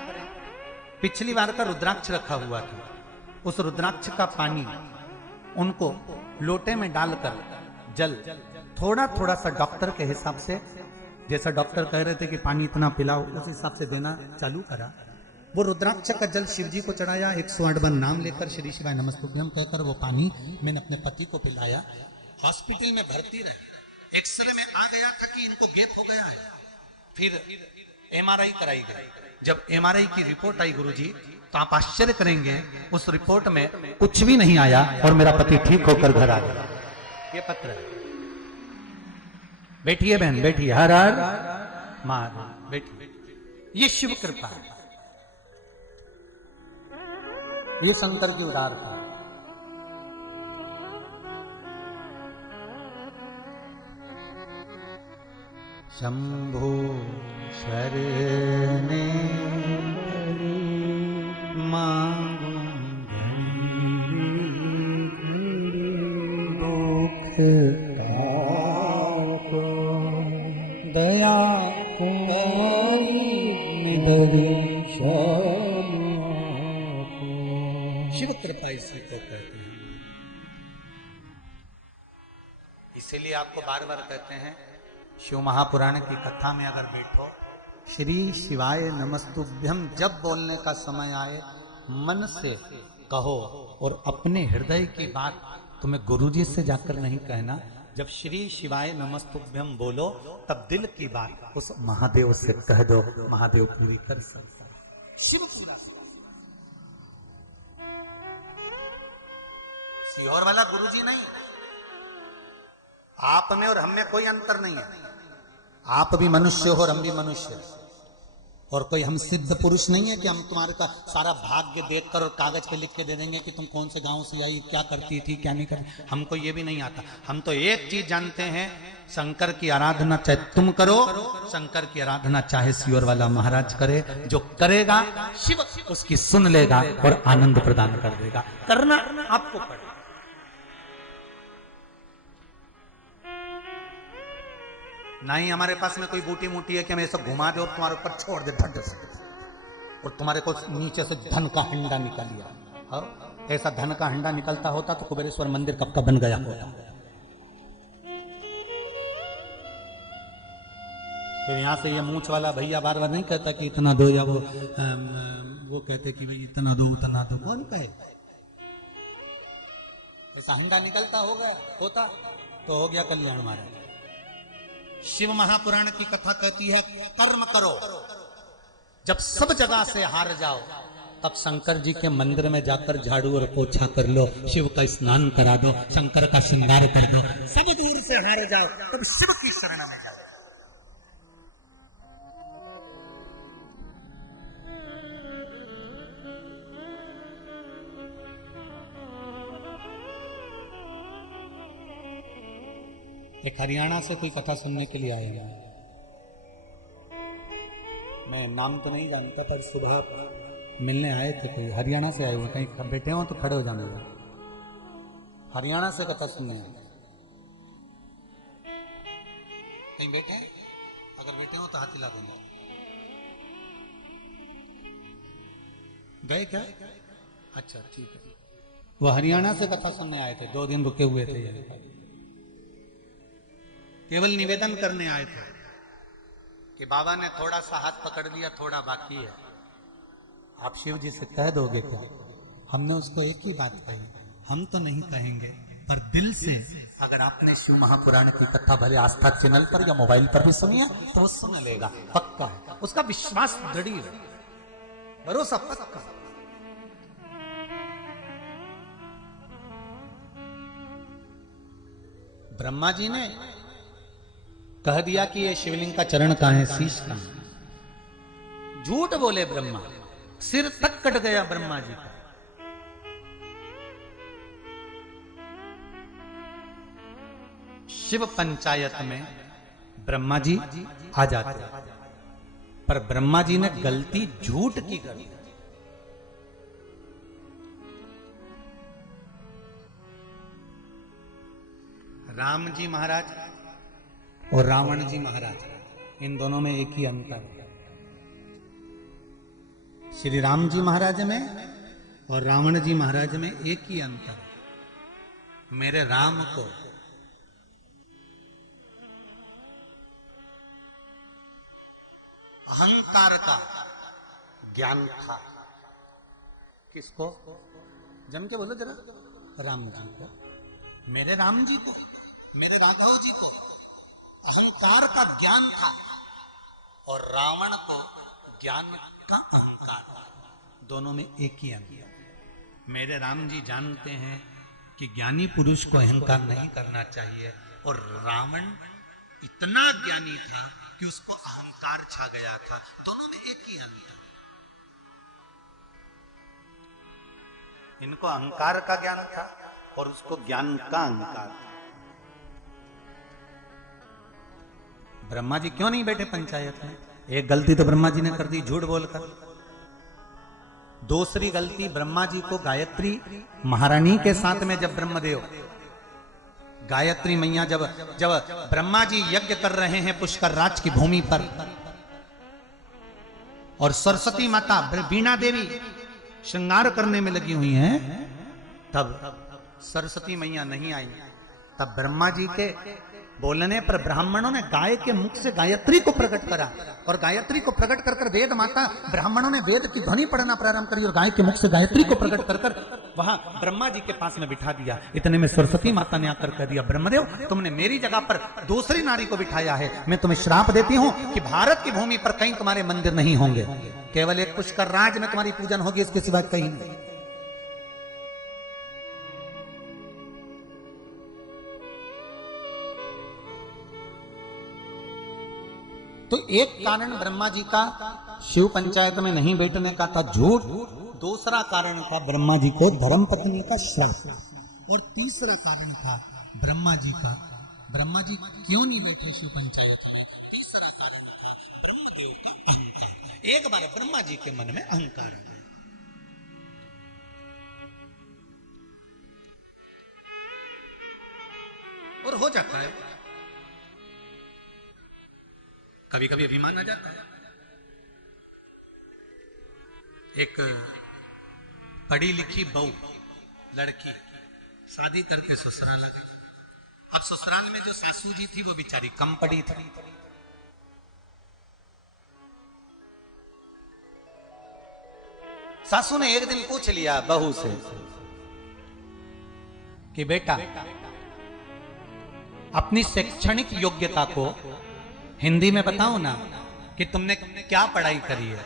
पिछली बार का रुद्राक्ष रखा हुआ था, उस रुद्राक्ष का पानी उनको लोटे में डालकर जल थोड़ा थोड़ा सा डॉक्टर के हिसाब से, जैसा डॉक्टर कह रहे थे कि पानी इतना पिलाओ, उस हिसाब से देना चालू करा। वो रुद्राक्ष का जल शिव जी को चढ़ाया, 108 बार नाम लेकर श्री शिवाय नमस्तुभ्यम कहकर वो पानी मैंने अपने पति को पिलाया। हॉस्पिटल में भर्ती रहे। एक्सरे में आ गया था कि इनको गैप हो गया है। फिर एमआरआई कराई गई। जब एमआरआई की रिपोर्ट आई गुरुजी, तो आप आश्चर्य करेंगे, उस रिपोर्ट में कुछ भी नहीं आया और मेरा पति ठीक होकर घर आ गया। ये पत्र है। बैठिए बहन, बैठिए। हर हर महादेव, बैठिए। ये शिव कृपा है, ये शंकर की उदारता है। शंभो शरणे मांगू दया शिव कृपा इसी को कहते हैं। इसीलिए आपको बार बार कहते हैं, शिव महापुराण की कथा में अगर बैठो, श्री शिवाय नमस्तुभ्यम जब बोलने का समय आए मन से कहो, और अपने हृदय की बात तुम्हें गुरुजी से जाकर नहीं कहना। जब श्री शिवाय नमस्तुभ्यम बोलो तब दिल की बात उस महादेव से कह दो, महादेव पूरी कर सकता है। शिव पूरा सीहोर वाला गुरुजी नहीं, आप में और हम में कोई अंतर नहीं है। आप भी मनुष्य हो और हम भी मनुष्य हैं। और कोई हम सिद्ध पुरुष नहीं है कि हम तुम्हारे का सारा भाग्य देखकर और कागज पे लिख के दे देंगे कि तुम कौन से गांव से आई, क्या करती थी, क्या नहीं करती। हमको ये भी नहीं आता। हम तो एक चीज जानते हैं, शंकर की आराधना चाहे तुम करो, शंकर की आराधना चाहे सियोर वाला महाराज करे। जो करेगा शिव उसकी सुन लेगा और आनंद प्रदान कर देगा। करना आपको पड़ेगा। ना ही हमारे पास में कोई बूटी मूटी है कि हम ऐसा घुमा दे और तुम्हारे ऊपर छोड़ दे धड़ से, और तुम्हारे को नीचे से धन का हंडा निकल लिया। हाँ? ऐसा धन का हंडा निकलता होता तो कुबेरेश्वर मंदिर कब का बन गया होता। फिर यहाँ से ये मूंछ वाला भैया बार बार नहीं कहता कि इतना दो, या वो कहते कि भाई इतना दो उतना दो। कौन कहे? ऐसा हंडा निकलता होता तो हो गया कल्याण हमारा। शिव महापुराण की कथा कहती है कर्म करो, जब सब जगह से हार जाओ तब शंकर जी के मंदिर में जाकर झाड़ू और पोछा कर लो, शिव का स्नान करा दो, शंकर का श्रृंगार कर दो। सब दूर से हार जाओ तब शिव की शरण में जाओ। एक हरियाणा से कोई कथा सुनने के लिए आएगा। मैं नाम तो नहीं जानता, पर सुबह मिलने आए थे, कोई हरियाणा से आए हुए। कहीं बैठे हो तो खड़े हो जाने का। हरियाणा से कथा सुनने आए। कहीं बैठे? अगर बैठे हो तो हाथ हिला देना। गए क्या? अच्छा ठीक है। वो हरियाणा से कथा सुनने आए थे, 2 दिन रुके हुए थे। केवल निवेदन करने आए थे कि बाबा ने थोड़ा सा हाथ पकड़ लिया, थोड़ा बाकी है। आप शिव जी से कह दोगे क्या? हमने उसको एक ही बात कही, हम तो नहीं कहेंगे, पर दिल से अगर आपने शिव महापुराण की कथा भले आस्था चैनल पर या मोबाइल पर भी सुनी है तो वो सुन लेगा, पक्का है। उसका विश्वास दृढ़ है, भरोसा पक्का। ब्रह्मा जी ने कह दिया कि ये शिवलिंग का चरण कहां है, शीश कहां है। झूठ बोले ब्रह्मा, सिर तक कट गया ब्रह्मा जी का। शिव पंचायत में ब्रह्मा जी आ जाते, पर ब्रह्मा जी ने गलती झूठ की कर दी। राम जी महाराज और रावण जी महाराज, इन दोनों में एक ही अंतर है। श्री राम जी महाराज में और रावण जी महाराज में एक ही अंतर है। मेरे राम को अहंकार का ज्ञान था। किसको? जम के बोलो जरा। राम जी को, मेरे राम जी को, मेरे राघव जी को अहंकार का ज्ञान था, और रावण को ज्ञान का अहंकार था। दोनों में एक ही अंतर। मेरे राम जी जानते हैं कि ज्ञानी पुरुष को अहंकार नहीं करना चाहिए, और रावण इतना ज्ञानी था कि उसको अहंकार छा गया था। दोनों में एक ही अंतर। इनको अहंकार का ज्ञान था और उसको ज्ञान का अहंकार था। ब्रह्मा जी क्यों नहीं बैठे पंचायत में? एक गलती तो ब्रह्मा जी ने कर दी, झूठ बोलकर। दूसरी गलती, ब्रह्मा जी को गायत्री महारानी के साथ में जब ब्रह्मदेव, गायत्री मैया जब ब्रह्मा जी यज्ञ कर रहे हैं पुष्कर राज की भूमि पर, और सरस्वती माता वीणा देवी श्रृंगार करने में लगी हुई हैं, तब सरस्वती मैया नहीं आई। तब ब्रह्मा जी के बोलने पर ब्राह्मणों ने गाय के मुख से गायत्री को प्रकट करा, और गायत्री को प्रकट कर वेद माता, ब्राह्मणों ने वेद की ध्वनि पढ़ना प्रारंभ करी और गाय के मुख से गायत्री को प्रकट कर वहां ब्रह्मा जी के पास में बिठा दिया। इतने में सरस्वती माता ने आकर कह दिया, ब्रह्मदेव तुमने मेरी जगह पर दूसरी नारी को बिठाया है, मैं तुम्हें श्राप देती हूं कि भारत की भूमि पर कहीं तुम्हारे मंदिर नहीं होंगे, केवल एक पुष्कर राज में तुम्हारी पूजन होगी, इसके सिवा कहीं नहीं। तो एक कारण ब्रह्मा जी का शिव पंचायत में नहीं बैठने का था झूठ, दूसरा कारण था ब्रह्मा जी को धर्म पत्नी का श्राप, और तीसरा कारण था ब्रह्मा जी क्यों नहीं बैठे शिव पंचायत में, तीसरा कारण था ब्रह्मदेव का अहंकार। एक बार ब्रह्मा जी के मन में अहंकार है और हो जाता है, कभी कभी अभिमान आ जाता है। एक पढ़ी लिखी बहू लड़की शादी करके ससुराल आ गई। अब ससुराल में जो सासू जी थी वो बेचारी कम पढ़ी थी। सासू ने एक दिन पूछ लिया बहू से कि बेटा अपनी शैक्षणिक योग्यता को हिंदी में बताओ ना कि तुमने क्या पढ़ाई करी है।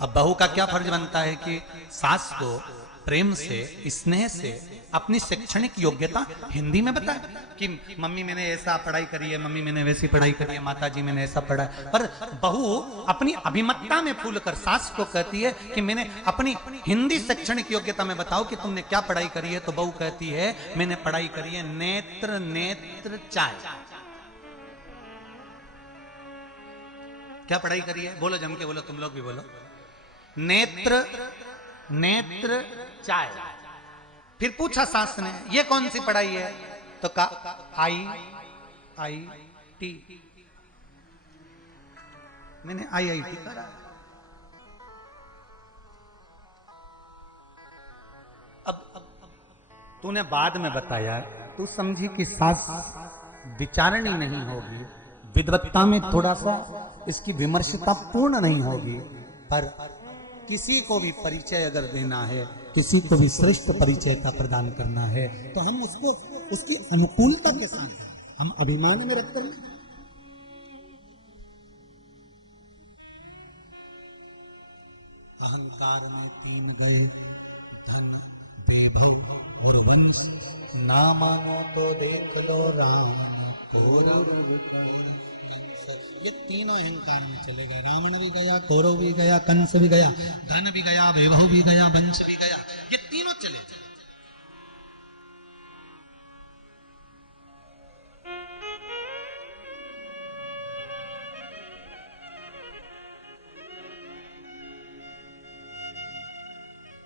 अब बहू का क्या फर्ज बनता है कि सास को प्रेम से स्नेह से अपनी शैक्षणिक योग्यता हिंदी में बताए कि मम्मी मैंने ऐसा पढ़ाई करी है, मम्मी मैंने वैसी पढ़ाई करी है, माता जी मैंने ऐसा पढ़ा है। पर बहू अपनी अभिमतता में फूल कर सास को कहती है कि मैंने अपनी हिंदी शैक्षणिक योग्यता में बताओ कि तुमने क्या पढ़ाई करी है। तो बहू कहती है मैंने पढ़ाई करी है नेत्र नेत्र चाय। क्या पढ़ाई करी है? बोलो जम के बोलो, तुम लोग भी बोलो। नेत्र नेत्र चाय। फिर पूछा सास ने ये कौन सी पढ़ाई है? तो कहा IIT। मैंने IIT करा। अब तूने बाद में बताया, तू समझी कि सास विचारणी नहीं होगी, विद्वत्ता में थोड़ा सा इसकी विमर्शता पूर्ण नहीं होगी, पर किसी को भी परिचय अगर देना है, किसी को भी श्रेष्ठ परिचय का प्रदान करना है, तो हम उसको उसकी अनुकूलता के साथ हम अभिमान में रखते हैं। अहंकार में 3 गए, धन वैभव और वंश, ना मानो तो देख लो राम ये तीनों अहंकार में चले गए। रावण भी गया, कौरव भी गया, कंस भी गया, धन भी गया, वैभव भी गया, वंश भी गया, ये तीनों चले गए।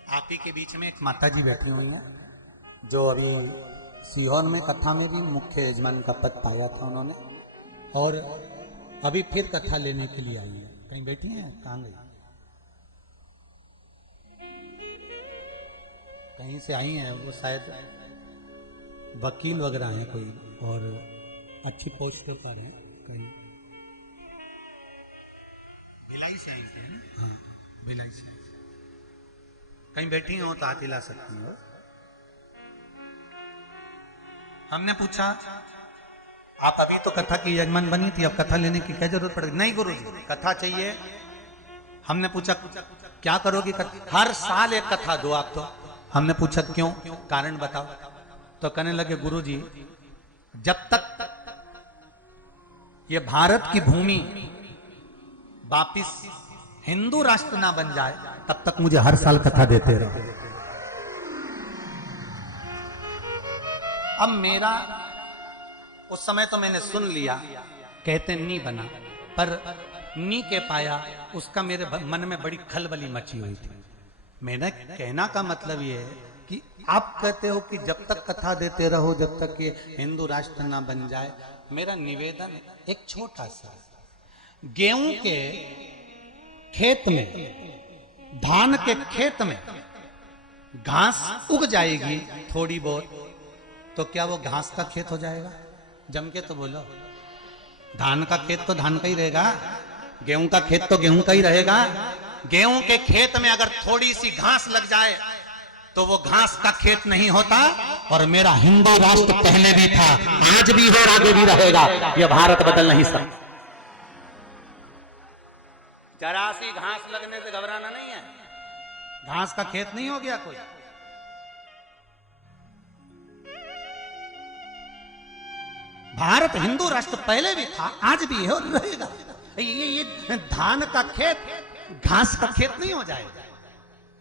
आप ही के बीच में एक माता जी बैठी हुई हैं, जो अभी सीहोर में कथा में भी मुख्य यजमान का पद पाया था उन्होंने, और अभी फिर कथा लेने के लिए आई है। कहीं बैठी हैं? कहाँ गई? कहीं से आई हैं, वो शायद वकील वगैरह हैं कोई, और अच्छी पोस्ट पर हैं, कहीं भिलाई से आई हैं। हाँ, भिलाई से कहीं बैठी हो तो हाथ हिला सकती हो। हमने पूछा आप अभी तो कथा की यजमान बनी थी, अब कथा लेने की क्या जरूरत पड़ेगी? नहीं गुरुजी, कथा चाहिए। हमने पूछा क्या करोगी? हर साल एक कथा दो आप तो। हमने पूछा क्यों, कारण बताओ। तो कहने लगे गुरुजी, जब तक ये भारत की भूमि वापिस हिंदू राष्ट्र ना बन जाए तब तक मुझे हर साल कथा देते रहो। अब मेरा उस समय तो मैंने सुन लिया, कहते नहीं बना, पर नी के पाया उसका मेरे मन में बड़ी खलबली मची हुई थी। मैंने कहना का मतलब ये है कि आप कहते हो कि जब तक कथा देते रहो जब तक ये हिंदू राष्ट्र ना बन जाए। मेरा निवेदन एक छोटा सा, गेहूं के खेत में, धान के खेत में घास उग जाएगी थोड़ी बहुत, तो क्या वो घास का खेत हो जाएगा? जम के तो बोलो। धान का खेत तो धान का ही रहेगा, गेहूं का खेत तो गेहूं का ही रहेगा। गेहूं के खेत में अगर थोड़ी सी घास लग जाए तो वो घास का खेत नहीं होता। और मेरा हिंदू राष्ट्र पहले भी था, आज भी हो, आगे भी रहेगा। यह भारत बदल नहीं सकता। जरा सी घास लगने से घबराना नहीं है। घास का खेत नहीं हो गया कोई। भारत हिंदू राष्ट्र पहले भी था, आज भी है और रहेगा। ये धान का खेत घास का खेत नहीं हो जाएगा,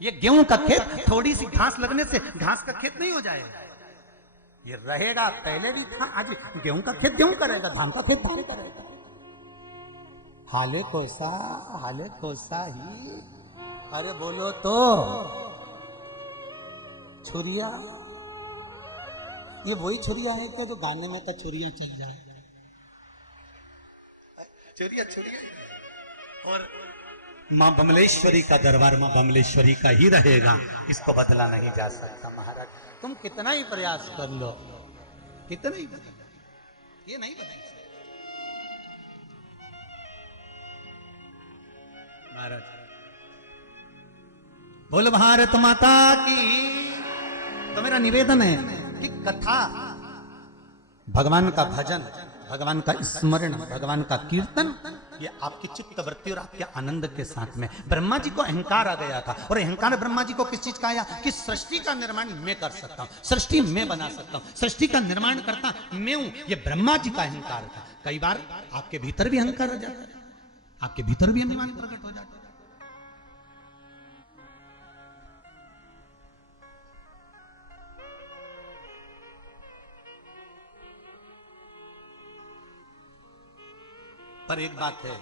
ये गेहूं का खेत थोड़ी सी घास लगने से घास का खेत नहीं हो जाएगा। ये रहेगा, पहले भी था, आज गेहूं का खेत गेहूं का रहेगा, धान का खेत धान का रहेगा। हाले कोसा ही, अरे बोलो तो छुरिया, ये वही छुरिया है कि जो गाने में तो छुरिया चल जाए, छुरिया और मां बमलेश्वरी का दरबार मां बमलेश्वरी का ही रहेगा, इसको बदला नहीं जा सकता। महाराज तुम कितना ही प्रयास कर लो, कितना ही ये नहीं बदल सकता। महाराज बोल भारत माता की। तो मेरा निवेदन है कि कथा, भगवान का भजन, भगवान का स्मरण, भगवान का कीर्तन, ये आपकी चित्त वृत्ति और आपके आनंद के साथ में। ब्रह्मा जी को अहंकार आ गया था, और अहंकार ब्रह्मा जी को किस चीज का आया कि सृष्टि का निर्माण मैं कर सकता हूं, सृष्टि मैं बना सकता हूं, सृष्टि का निर्माण करता मैं हूं। ये ब्रह्मा जी का अहंकार था। कई बार आपके भीतर भी अहंकार हो जाता है, आपके भीतर भी अभिमान प्रकट हो जाता है। पर एक बात है,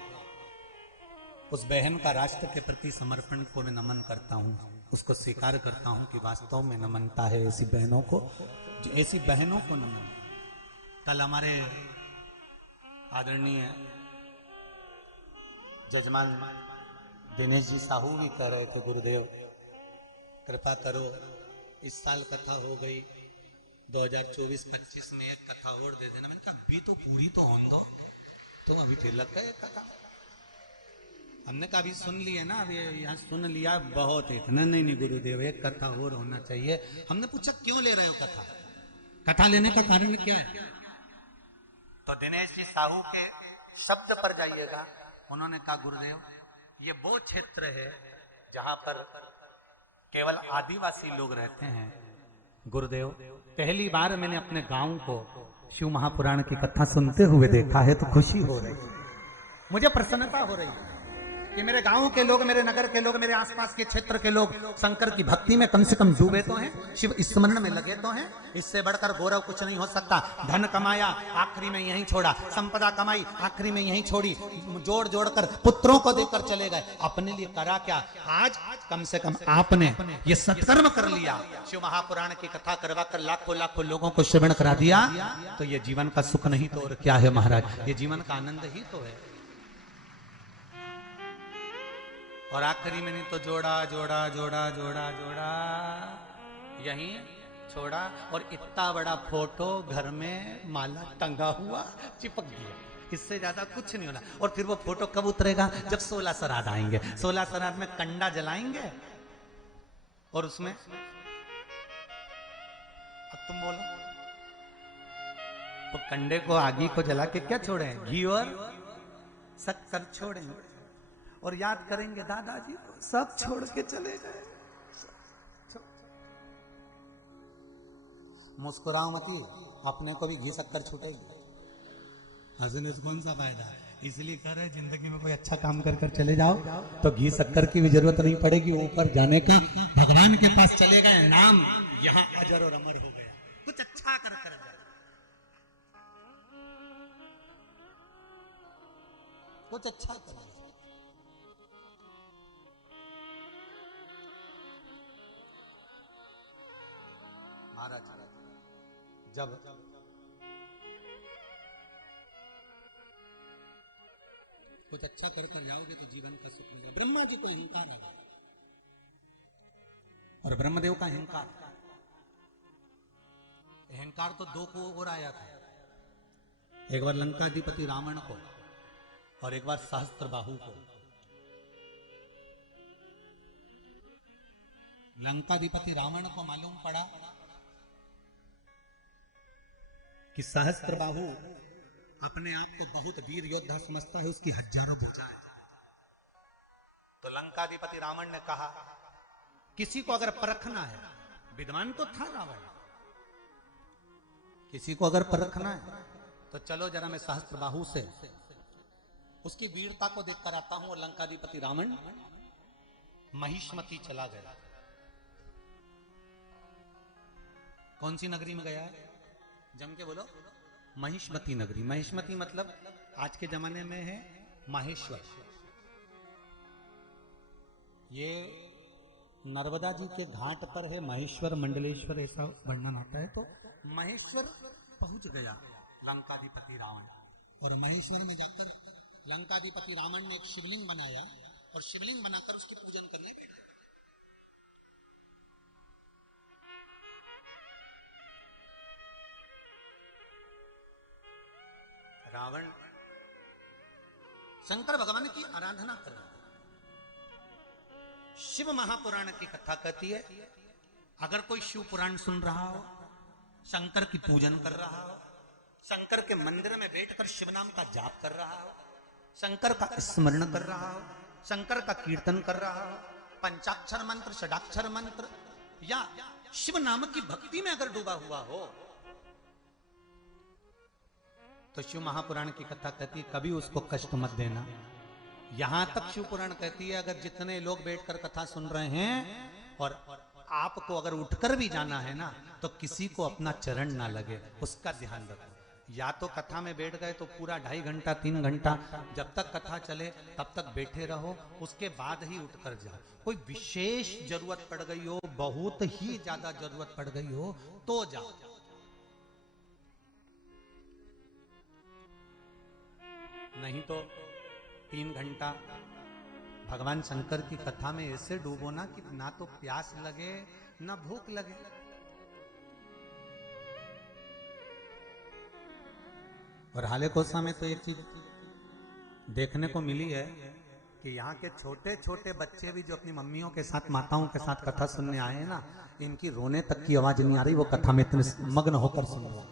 उस बहन का राष्ट्र के प्रति समर्पण को मैं नमन करता हूं, उसको स्वीकार करता हूं कि वास्तव में नमनता है ऐसी बहनों को, जो ऐसी बहनों को नमन। कल हमारे आदरणीय जजमान दिनेश जी साहू भी कह रहे थे, गुरुदेव कृपा करो, इस साल कथा हो गई, 2024-25 में एक कथा और दे देना। मैंने कहा अभी तो पूरी तो होने दो, तुम अभी फिर लगता है कथा। हमने कहा अभी सुन लिया ना, अभी यहाँ सुन लिया बहुत, इतना नहीं गुरुदेव, एक कथा और होना चाहिए। हमने पूछा क्यों ले रहे हो कथा, कथा लेने का कारण क्या है? तो दिनेश जी साहू के शब्द पर जाइएगा, उन्होंने कहा गुरुदेव ये वो क्षेत्र है जहां पर केवल आदिवासी लोग रहते हैं। गुरुदेव पहली बार मैंने अपने गांव को शिव महापुराण की कथा सुनते हुए देखा है, तो खुशी हो रही है, मुझे प्रसन्नता हो रही है कि मेरे गांव के लोग, मेरे नगर के लोग, मेरे आसपास के क्षेत्र के लोग शंकर की भक्ति में कम से कम डूबे तो हैं, शिव स्मरण में लगे तो हैं। इससे बढ़कर गौरव कुछ नहीं हो सकता। धन कमाया, आखिरी में यहीं छोड़ा, संपदा कमाई, आखिरी में यहीं छोड़ी, जोड़ जोड़ कर पुत्रों को देकर चले गए, अपने लिए करा क्या? आज कम से कम आपने ये सत्कर्म कर लिया, शिव महापुराण की कथा करवा कर लाखों लाखों लोगों को श्रवण करा दिया, तो ये जीवन का सुख नहीं तो और क्या है महाराज, ये जीवन का आनंद ही तो है। और आखिरी में नहीं तो जोड़ा जोड़ा जोड़ा जोड़ा जोड़ा यहीं छोड़ा, और इतना बड़ा फोटो घर में माला टंगा हुआ चिपक दिया, इससे ज्यादा कुछ नहीं होना। और फिर वो फोटो कब उतरेगा? जब 16 श्राद्ध आएंगे, 16 श्राद्ध में कंडा जलाएंगे, और उसमें अब तुम बोलो, तो कंडे को, आगी को जला के क्या छोड़े? घी और शक्कर छोड़ेंगे, और याद करेंगे दादाजी को, सब छोड़ के चले गए। मुस्कुराओ मती, अपने को भी घी शक्कर छूटेगी, हंसने से कौन सा फायदा? इसलिए कर रहे जिंदगी में कोई अच्छा काम कर कर चले जाओ तो घी शक्कर की भी जरूरत नहीं पड़ेगी, ऊपर जाने की भगवान के पास चले गए, नाम यहाँ अजर और अमर हो गया। कुछ अच्छा कर कर कुछ अच्छा कर। महाराज जब कुछ अच्छा करके जाओगे तो जीवन का सुख मिलेगा। ब्रह्मा जी को अहंकार आ गया, और ब्रह्मदेव का अहंकार, अहंकार तो दो को और आया था, एक बार लंकाधिपति रावण को और एक बार सहस्त्रबाहु को। लंकाधिपति रावण को मालूम पड़ा कि सहस्त्रबाहु अपने आप को बहुत वीर योद्धा समझता है, उसकी हजारों भुजाएं। तो लंकाधिपति रावण ने कहा किसी को अगर परखना है, विद्वान तो था रावण, किसी को अगर परखना है तो चलो जरा मैं सहस्त्रबाहु से उसकी वीरता को देखकर आता हूं। और लंकाधिपति रावण महिष्मती चला गया। कौन सी नगरी में गया है? जम के बोलो। महिष्मती नगरी। महिष्मती मतलब आज के जमाने में है माहेश्वर। ये नर्मदा जी के घाट पर है महेश्वर मंडलेश्वर, ऐसा वर्णन आता है। तो महेश्वर पहुंच गया लंकाधिपति रावण। और महेश्वर में जाकर लंकाधिपति रावण ने एक शिवलिंग बनाया और शिवलिंग बनाकर उसकी पूजन करने गए। रावण शंकर भगवान की आराधना कर रहा था। शिव महापुराण की कथा कहती है, अगर कोई शिव पुराण सुन रहा हो, शंकर की पूजन कर रहा हो, शंकर के मंदिर में बैठकर शिव नाम का जाप कर रहा हो, शंकर का स्मरण कर रहा हो, शंकर का कीर्तन कर रहा हो, पंचाक्षर मंत्र, षडाक्षर मंत्र या शिव नाम की भक्ति में अगर डूबा हुआ हो, तो शिव महापुराण की कथा कहती है कभी उसको कष्ट मत देना। यहां तक शिव पुराण कहती है अगर जितने लोग बैठकर कथा सुन रहे हैं और आपको अगर उठकर भी जाना है ना, तो किसी को अपना चरण ना लगे, उसका ध्यान रखो। या तो कथा में बैठ गए तो पूरा 2.5 घंटा 3 घंटा जब तक कथा चले तब तक बैठे रहो, उसके बाद ही उठकर जाओ। कोई विशेष जरूरत पड़ गई हो, बहुत ही ज्यादा जरूरत पड़ गई हो तो जाओ। नहीं तो 3 घंटा भगवान शंकर की कथा में ऐसे डूबो ना कि ना तो प्यास लगे ना भूख लगे। और हाले कोसा में तो एक चीज देखने को मिली है कि यहाँ के छोटे छोटे बच्चे भी जो अपनी मम्मियों के साथ माताओं के साथ कथा सुनने आए हैं ना, इनकी रोने तक की आवाज नहीं आ रही, वो कथा में इतने मग्न होकर सुन रहे हैं,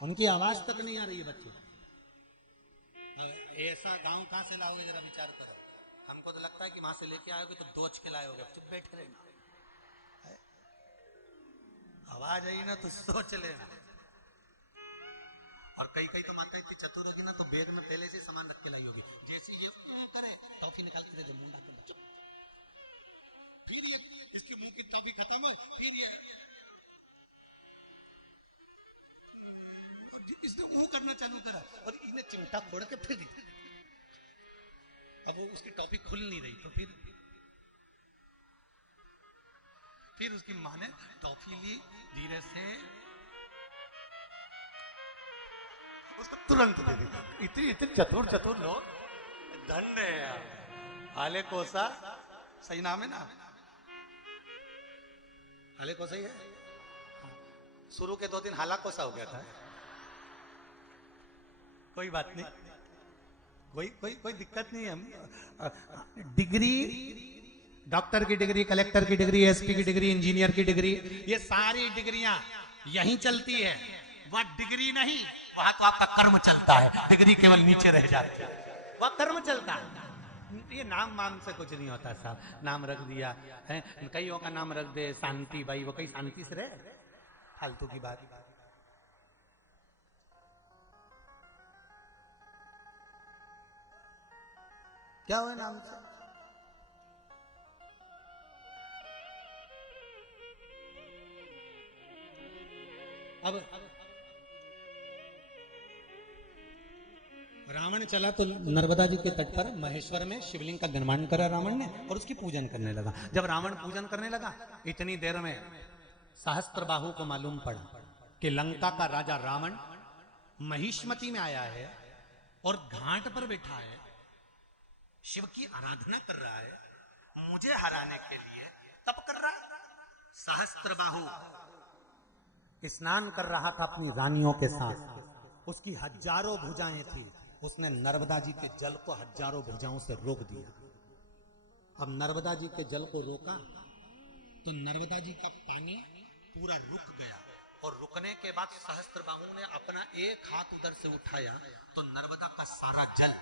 उनकी आवाज तक नहीं आ रही है बच्चे। ऐसा गांव कहां से लाओगे जरा विचार करो। हमको तो लगता है कि वहां से लेके आओगे तो दोच के लाए होगे, चुप बैठे रहना, आवाज आई ना तो सोच लेना। और कई कई तो माता इतनी चतुर होगी ना तो बैग में पहले से सामान रख के लाई होगी, जैसे ये करे टॉफी निकाल के दे दे, फिर ये इसके मुंह की टॉफी खत्म है, फिर ये इसने वो करना चालू करा और इन्हें चिमटा फोड़ के फिर अब वो उसकी टॉफी खुल नहीं रही, तो फिर उसकी मां ने टॉफी ली, धीरे से उसको तुरंत दे दी। इतनी इतने चतुर चतुर लोग, दंड है यार। हाले कोसा सही नाम है ना, हाले कोसा ही है। शुरू के 2 दिन हाला कोसा हो गया था, कोई बात नहीं, कोई दिक्कत नहीं है। डिग्री, डॉक्टर की डिग्री, कलेक्टर की डिग्री, एसपी की डिग्री, इंजीनियर की डिग्री, ये सारी डिग्रियां यहीं चलती है। वह डिग्री नहीं, वहां तो आपका कर्म चलता है। डिग्री केवल नीचे रह जाती है, वह कर्म चलता है। ये नाम वाम से कुछ नहीं होता साहब, नाम रख दिया है, कईयों का नाम रख दे शांति भाई, वो कई शांति से रहे, फालतू की बात। क्या हुआ नाम से? अब रावण चला तो नर्मदा जी के तट पर महेश्वर में शिवलिंग का निर्माण करा रावण ने और उसकी पूजन करने लगा। जब रावण पूजन करने लगा, इतनी देर में सहस्त्रबाहु को मालूम पड़ा कि लंका का राजा रावण महिष्मती में आया है और घाट पर बैठा है, शिव की आराधना कर रहा है, मुझे हराने के लिए तप कर रहा है। सहस्त्रबाहु स्नान कर रहा था अपनी रानियों के साथ, उसकी हजारों भुजाएं थी, उसने नर्मदा जी के जल को हजारों भुजाओं से रोक दिया। अब नर्मदा जी के जल को रोका तो नर्मदा जी का पानी पूरा रुक गया और रुकने के बाद सहस्त्रबाहु ने अपना एक हाथ उधर से उठाया तो नर्मदा का सारा जल,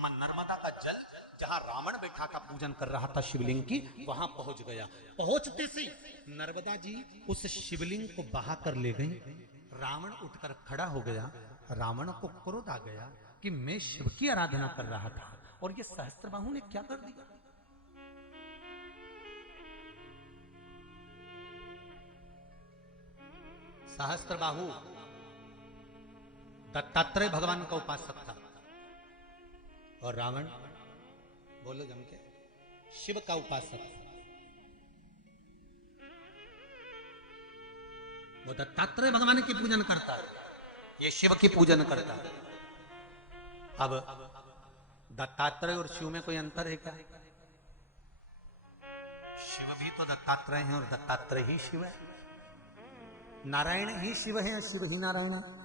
नर्मदा का जल जहां रावण बैठा था पूजन कर रहा था शिवलिंग की, वहां पहुंच गया। पहुंचते से नर्मदा जी उस शिवलिंग को बहा कर ले गई। रावण उठकर खड़ा हो गया, रावण को क्रोध आ गया कि मैं शिव की आराधना कर रहा था और ये सहस्त्रबाहु ने क्या कर दिया। सहस्त्रबाहु दत्तात्रेय भगवान का उपासक था और रावण, बोलो जम के, शिव का उपासक। वो दत्तात्रेय भगवान की पूजन करता है, ये शिव की पूजन करता है। अब दत्तात्रेय और शिव में कोई अंतर है क्या? शिव भी तो दत्तात्रेय है और दत्तात्रेय ही शिव है। नारायण ही शिव है, शिव ही नारायण है।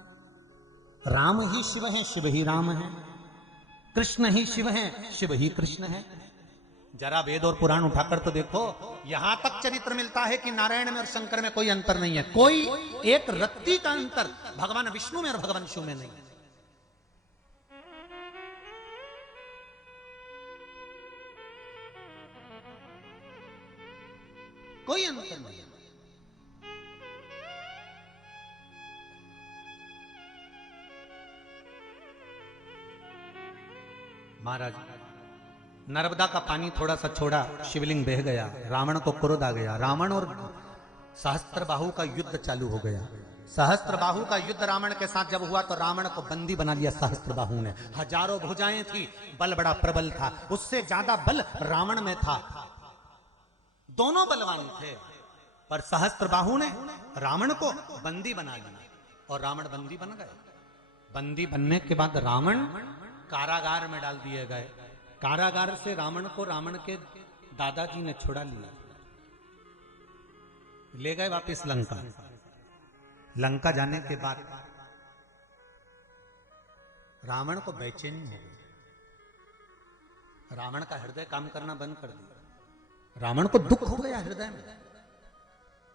राम ही शिव है, शिव ही राम है। कृष्ण ही शिव है, शिव ही कृष्ण है। जरा वेद और पुराण उठाकर तो देखो, यहां तक चरित्र मिलता है कि नारायण में और शंकर में कोई अंतर नहीं है। कोई एक रत्ती का अंतर भगवान विष्णु में और भगवान शिव में नहीं है। कोई अंतर नहीं है। महाराज, नर्मदा का पानी थोड़ा सा छोड़ा, शिवलिंग बह गया, रावण को क्रोध आ गया। रावण और सहस्त्रबाहु का युद्ध चालू हो गया। सहस्त्रबाहु का युद्ध रावण के साथ जब हुआ तो रावण को बंदी बना लिया सहस्त्रबाहु ने। हजारों भुजाएं थी, बल बड़ा प्रबल था, उससे ज्यादा बल रावण में था। दोनों बलवान थे, पर सहस्त्रबाहु ने रावण को बंदी बना लिया और रावण बंदी बन गए। बंदी बनने के बाद रावण कारागार में डाल दिए गए। कारागार से रावण को रावण के दादाजी ने छुड़ा लिया, ले गए वापस लंका। लंका जाने के बाद रावण को बेचैनी हो गई। रावण का हृदय काम करना बंद कर दिया। रावण को दुख हो गया हृदय में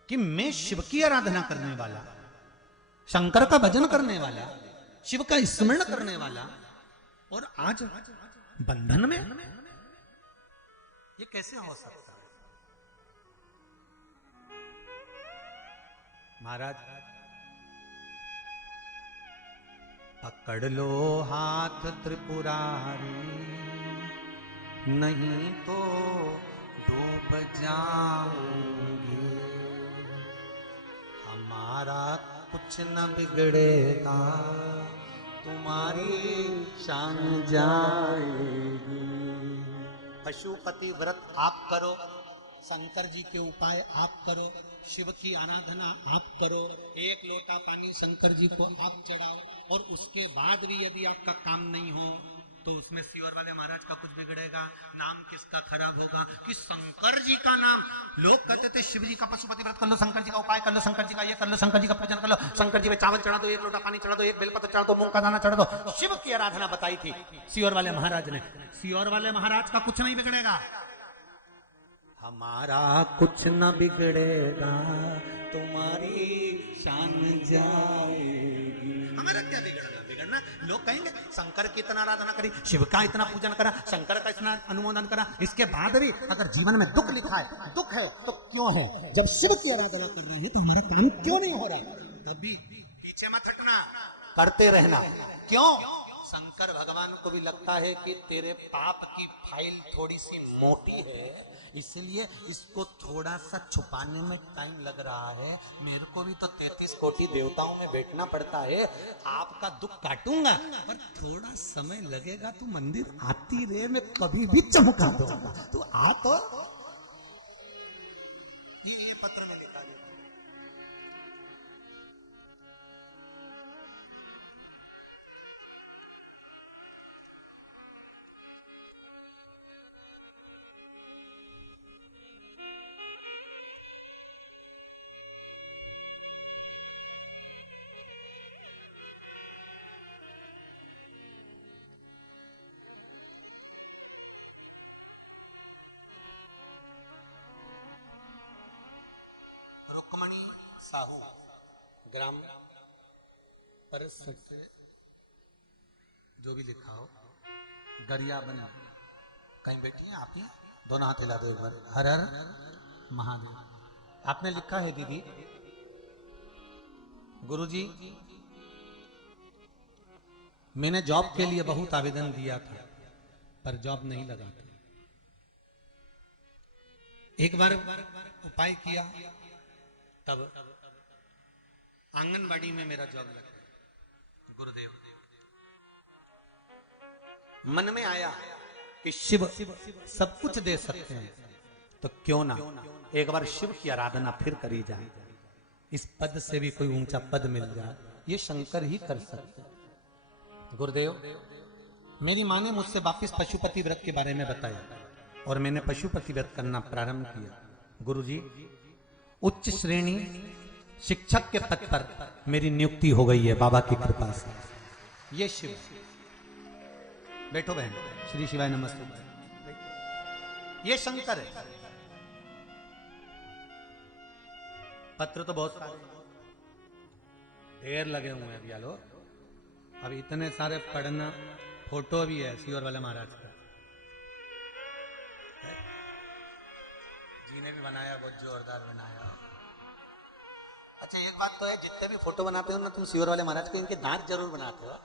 कि मैं शिव की आराधना करने वाला, शंकर का भजन करने वाला, शिव का स्मरण करने वाला, और आज बंधन में, ये कैसे हो सकता है? महाराज, पकड़ लो हाथ त्रिपुरारी, नहीं तो डूब जाओगे। हमारा कुछ न बिगड़ेगा, तुम्हारी शान जाएगी। पशुपति व्रत आप करो, शंकर जी के उपाय आप करो, शिव की आराधना आप करो, एक लोटा पानी शंकर जी को आप चढ़ाओ, और उसके बाद भी यदि आपका काम नहीं हो तो उसमें सीवर वाले महाराज का कुछ बिगड़ेगा? नाम किसका खराब होगा कि शंकर जी का नाम। लोग कहते थे शिव जी का पशुपति व्रत कर लो, शंकर जी का उपाय कर लो, शंकर जी का ये कर लो, शंकर जी का पूजन कर लो, शंकर जी में चावल चढ़ा दो, एक लोटा पानी चढ़ा दो, एक बेलपत्र चढ़ा दो, मूंग का दाना चढ़ा दो। शिव की आराधना बताई थी सीवर वाले महाराज ने। सीवर वाले महाराज का कुछ नहीं बिगड़ेगा। हमारा कुछ न बिगड़ेगा, तुम्हारी शान जाएगी। हमारा क्या बिगड़ना? बिगड़ना लोग कहेंगे शंकर की इतना आराधना करी, शिव का इतना पूजन करा, शंकर का इतना अनुमोदन करा, इसके बाद भी अगर जीवन में दुख लिखा है, दुख है तो क्यों है? जब शिव की आराधना कर रहे हैं तो हमारा काम क्यों नहीं हो रहा है? तभी पीछे मत हटना, करते रहना। क्यों? शंकर भगवान को भी लगता है कि तेरे पाप की फाइल थोड़ी सी मोटी है, इसलिए इसको थोड़ा सा छुपाने में टाइम लग रहा है। मेरे को भी तो 33 कोटि देवताओं में बैठना पड़ता है। आपका दुख काटूंगा पर थोड़ा समय लगेगा। तू मंदिर आती रहे, मैं कभी भी चमका दूंगा, तू आ तो। ये पत्र में लिखा है। रुक्मणी साहू, ग्राम परिषद से जो भी लिखा हो, गरियाबंद कहीं बैठी हैं आप ही? दोनों हाथ हिला दो एक बार। हर हर महादेव। आपने लिखा है दीदी, गुरुजी मैंने जॉब के लिए बहुत आवेदन दिया था पर जॉब नहीं लगा था। एक बार उपाय किया तब आंगनबाड़ी में मेरा जॉब लगा। गुरुदेव मन में आया कि शिव सब कुछ दे सकते हैं तो क्यों ना एक बार शिव की आराधना फिर करी जाए, इस पद से भी कोई ऊंचा पद मिल जाए, ये शंकर ही कर सकते। गुरुदेव मेरी माँ ने मुझसे वापिस पशुपति व्रत के बारे में बताया और मैंने पशुपति व्रत करना प्रारंभ किया। गुरुजी उच्च श्रेणी शिक्षक के पद पर मेरी नियुक्ति हो गई है बाबा की कृपा से। ये शिव, बैठो बहन, श्री शिवाय नमस्ते। ये शंकर है। पत्र तो बहुत सारे ढेर लगे हुए हैं अभी। अब इतने सारे पढ़ना, फोटो भी है सीवर वाले महाराज का, जी ने भी बनाया, बहुत जोरदार बनाया। अच्छा एक बात तो है, जितने भी फोटो बनाते हो ना तुम सीवर वाले महाराज को, इनके दांत जरूर बनाते हो।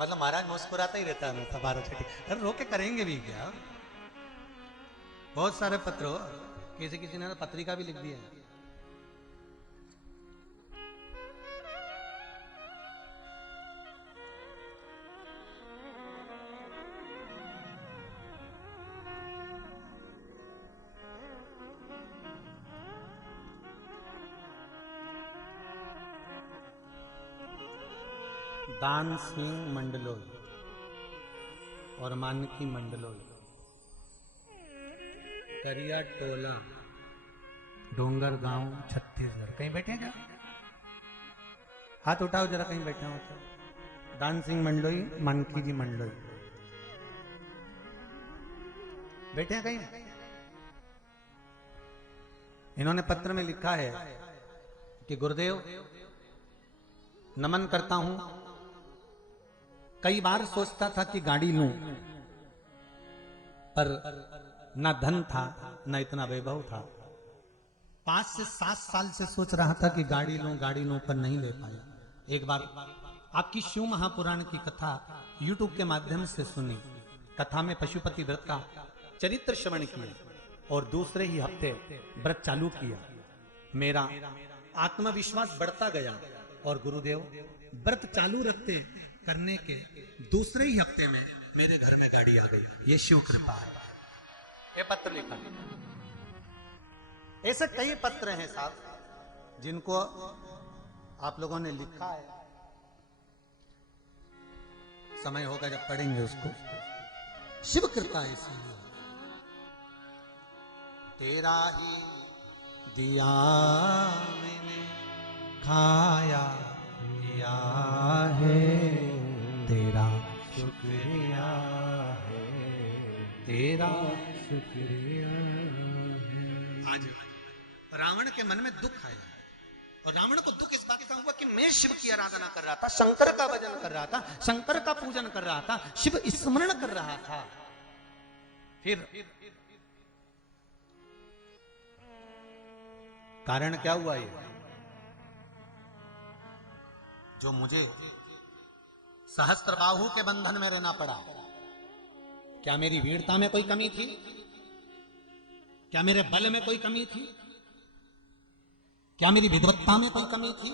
मतलब महाराज मुस्कुराता ही रहता है हमेशा, 12 छठी। अरे रोके करेंगे भी क्या? बहुत सारे पत्र हो, किसी ने तो पत्रिका भी लिख दिया है। दान सिंह मंडलोई और मानकी मंडलोई, करिया टोला, डोंगर गांव, छत्तीसगढ़। कहीं बैठे क्या? हाथ उठाओ जरा, कहीं बैठे हो तो। दान सिंह मंडलोई, मानकी जी मंडलोई, बैठे हैं कहीं? इन्होंने पत्र में लिखा है कि गुरुदेव नमन करता हूं। कई बार सोचता था कि गाड़ी लूं, पर ना धन था ना इतना वैभव था। 5 से 7 साल से सोच रहा था कि गाड़ी लूं पर नहीं ले पाया। एक बार आपकी शिव महापुराण की कथा YouTube के माध्यम से सुनी। कथा में पशुपति व्रत का चरित्र श्रवण किया और दूसरे ही हफ्ते व्रत चालू किया। मेरा आत्मविश्वास बढ़ता गया और गुरुदेव व्रत चालू रखते करने के दूसरे ही हफ्ते में मेरे घर में गाड़ी आ गई। ये शिव कृपा है। ये पत्र लिखा। ऐसे कई पत्र हैं साहब जिनको आप लोगों ने लिखा है। समय होगा जब पढ़ेंगे उसको। शिव कृपा ऐसी है। तेरा ही दिया मैंने खाया पिया है, तेरा शुक्रिया है, तेरा शुक्रिया है। आज रावण के मन में दुख आया और रावण को दुख इस बात का हुआ कि मैं शिव की आराधना कर रहा था, शंकर का भजन कर रहा था, शंकर का पूजन कर रहा था, शिव स्मरण कर रहा था। फिर कारण क्या हुआ? ये जो मुझे सहस्त्रबाहु के बंधन में रहना पड़ा, क्या मेरी वीरता में कोई कमी थी? क्या मेरे बल में कोई कमी थी? क्या मेरी विद्वत्ता में कोई कमी थी?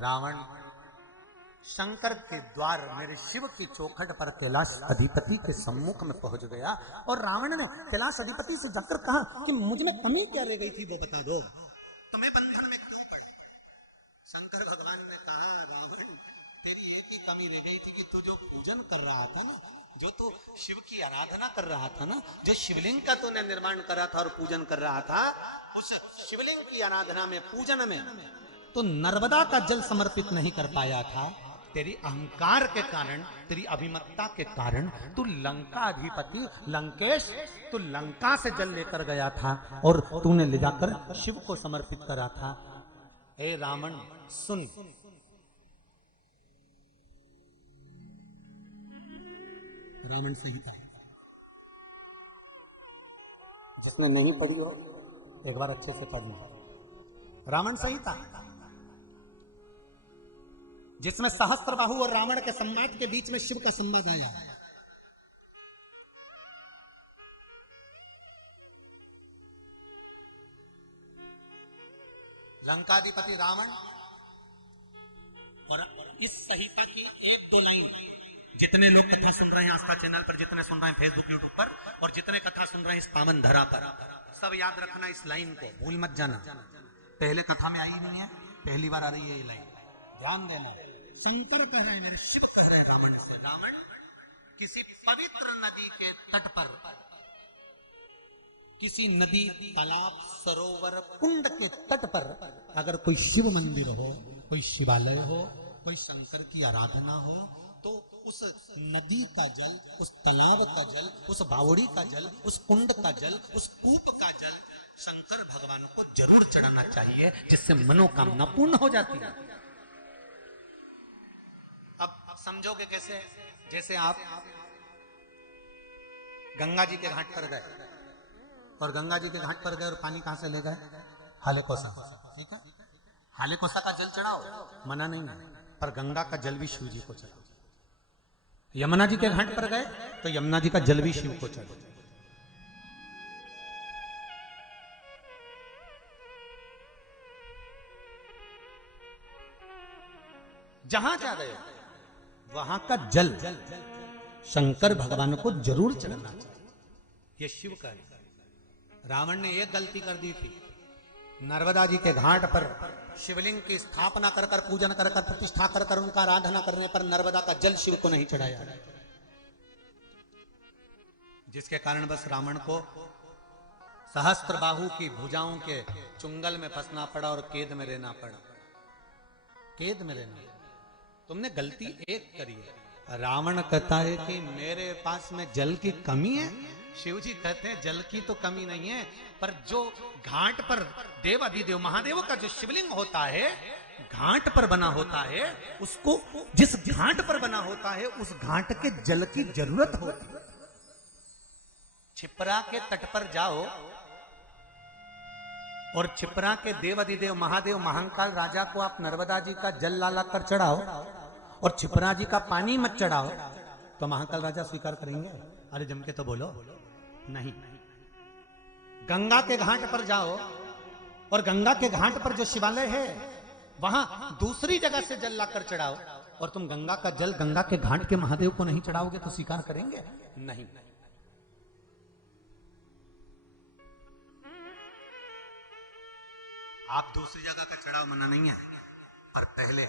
रावण शंकर के द्वार मेरे शिव की चौखट पर कैलाश अधिपति के सम्मुख में पहुंच गया और रावण ने कैलाश अधिपति से जाकर कहा कि मुझ में कमी क्या रह गई थी वो बता दो, तुम्हें बंधन में क्यों पड़े? शंकर भगवान ने कहा, रावण तेरी एक ही कमी रह गई थी कि तू जो पूजन कर रहा था ना, जो तू शिव की आराधना कर रहा था ना, जो शिवलिंग का तूने निर्माण करा था और पूजन कर रहा था, उस शिवलिंग की आराधना में, पूजन में तो नर्मदा का जल समर्पित नहीं कर पाया था। तेरी अहंकार के कारण, तेरी अभिमत्ता के कारण तू लंका अधिपति लंकेश, तू लंका से जल लेकर गया था और तूने ले जाकर शिव को समर्पित करा था। हे रावण सुन, रावण संहिता जिसने नहीं पढ़ी हो एक बार अच्छे से पढ़ना। रावण संहिता जिसमें सहस्त्रबाहु और रावण के संवाद के बीच में शिव का संवाद आया है। लंकाधिपति रावण और इस संहिता की एक दो लाइन, जितने लोग कथा सुन रहे हैं आस्था चैनल पर, जितने सुन रहे हैं फेसबुक यूट्यूब पर, और जितने कथा सुन रहे हैं इस पावन धरा पर, सब याद रखना इस लाइन को, भूल मत जाना। पहले कथा में आई नहीं है, पहली बार आ रही है ये लाइन, ध्यान देना। शंकर कह रहे हैं, मेरे शिव कह रहे हैं रावण से, रावण किसी पवित्र नदी के तट पर, किसी नदी, तालाब, सरोवर, कुंड के तट पर अगर कोई शिव मंदिर हो, कोई शिवालय हो, कोई शंकर की आराधना हो, तो उस नदी का जल, उस तालाब का जल, उस बावड़ी का जल, उस कुंड का जल, उस कूप का जल शंकर भगवान को जरूर चढ़ाना चाहिए, जिससे मनोकामना पूर्ण हो जाती है। अब समझोगे कैसे? जैसे आप गंगा जी के घाट पर गए और गंगा जी के घाट पर गए और पानी कहां से ले गए? हालेकोसा, ठीक है? हालेकोसा का जल चढ़ाओ, मना नहीं है, पर गंगा का जल भी शिव जी को चढ़ाओ। यमुना जी के घाट पर गए तो यमुना जी का जल भी शिव को चढ़ाओ। जहां जा रहे हो वहां का जल शंकर भगवान को जरूर चढ़ाना चाहिए, ये शिव का है। रावण ने एक गलती कर दी थी, नर्मदा जी के घाट पर शिवलिंग की स्थापना कर कर, पूजन कर कर, प्रतिष्ठा कर कर, उनका आराधना करने पर नर्मदा का जल शिव को नहीं चढ़ाया, जिसके कारण बस रावण को सहस्त्रबाहु की भुजाओं के चुंगल में फंसना पड़ा और कैद में रहना पड़ा। कैद में रहना, तुमने गलती एक करी है। रावण कहता है कि मेरे पास में जल की कमी है, शिव जी कहते हैं जल की तो कमी नहीं है, पर जो घाट पर देवाधिदेव महादेव का जो शिवलिंग होता है, घाट पर बना होता है, उसको जिस घाट पर बना होता है उस घाट के जल की जरूरत होती है। छिपरा के तट पर जाओ और छिपरा के देवाधिदेव महादेव महाकाल राजा को आप नर्मदा जी का जल लाला कर चढ़ाओ और छिपरा जी का पानी मत चढ़ाओ, तो महाकाल राजा स्वीकार करेंगे? अरे जम के तो बोलो, नहीं। गंगा के घाट पर जाओ और गंगा के घाट पर जो शिवालय है वहां दूसरी जगह से जल लाकर चढ़ाओ, और तुम गंगा का जल गंगा के घाट के महादेव को नहीं चढ़ाओगे तो स्वीकार करेंगे? नहीं। आप दूसरी जगह का चढ़ाओ, मना नहीं है, पर पहले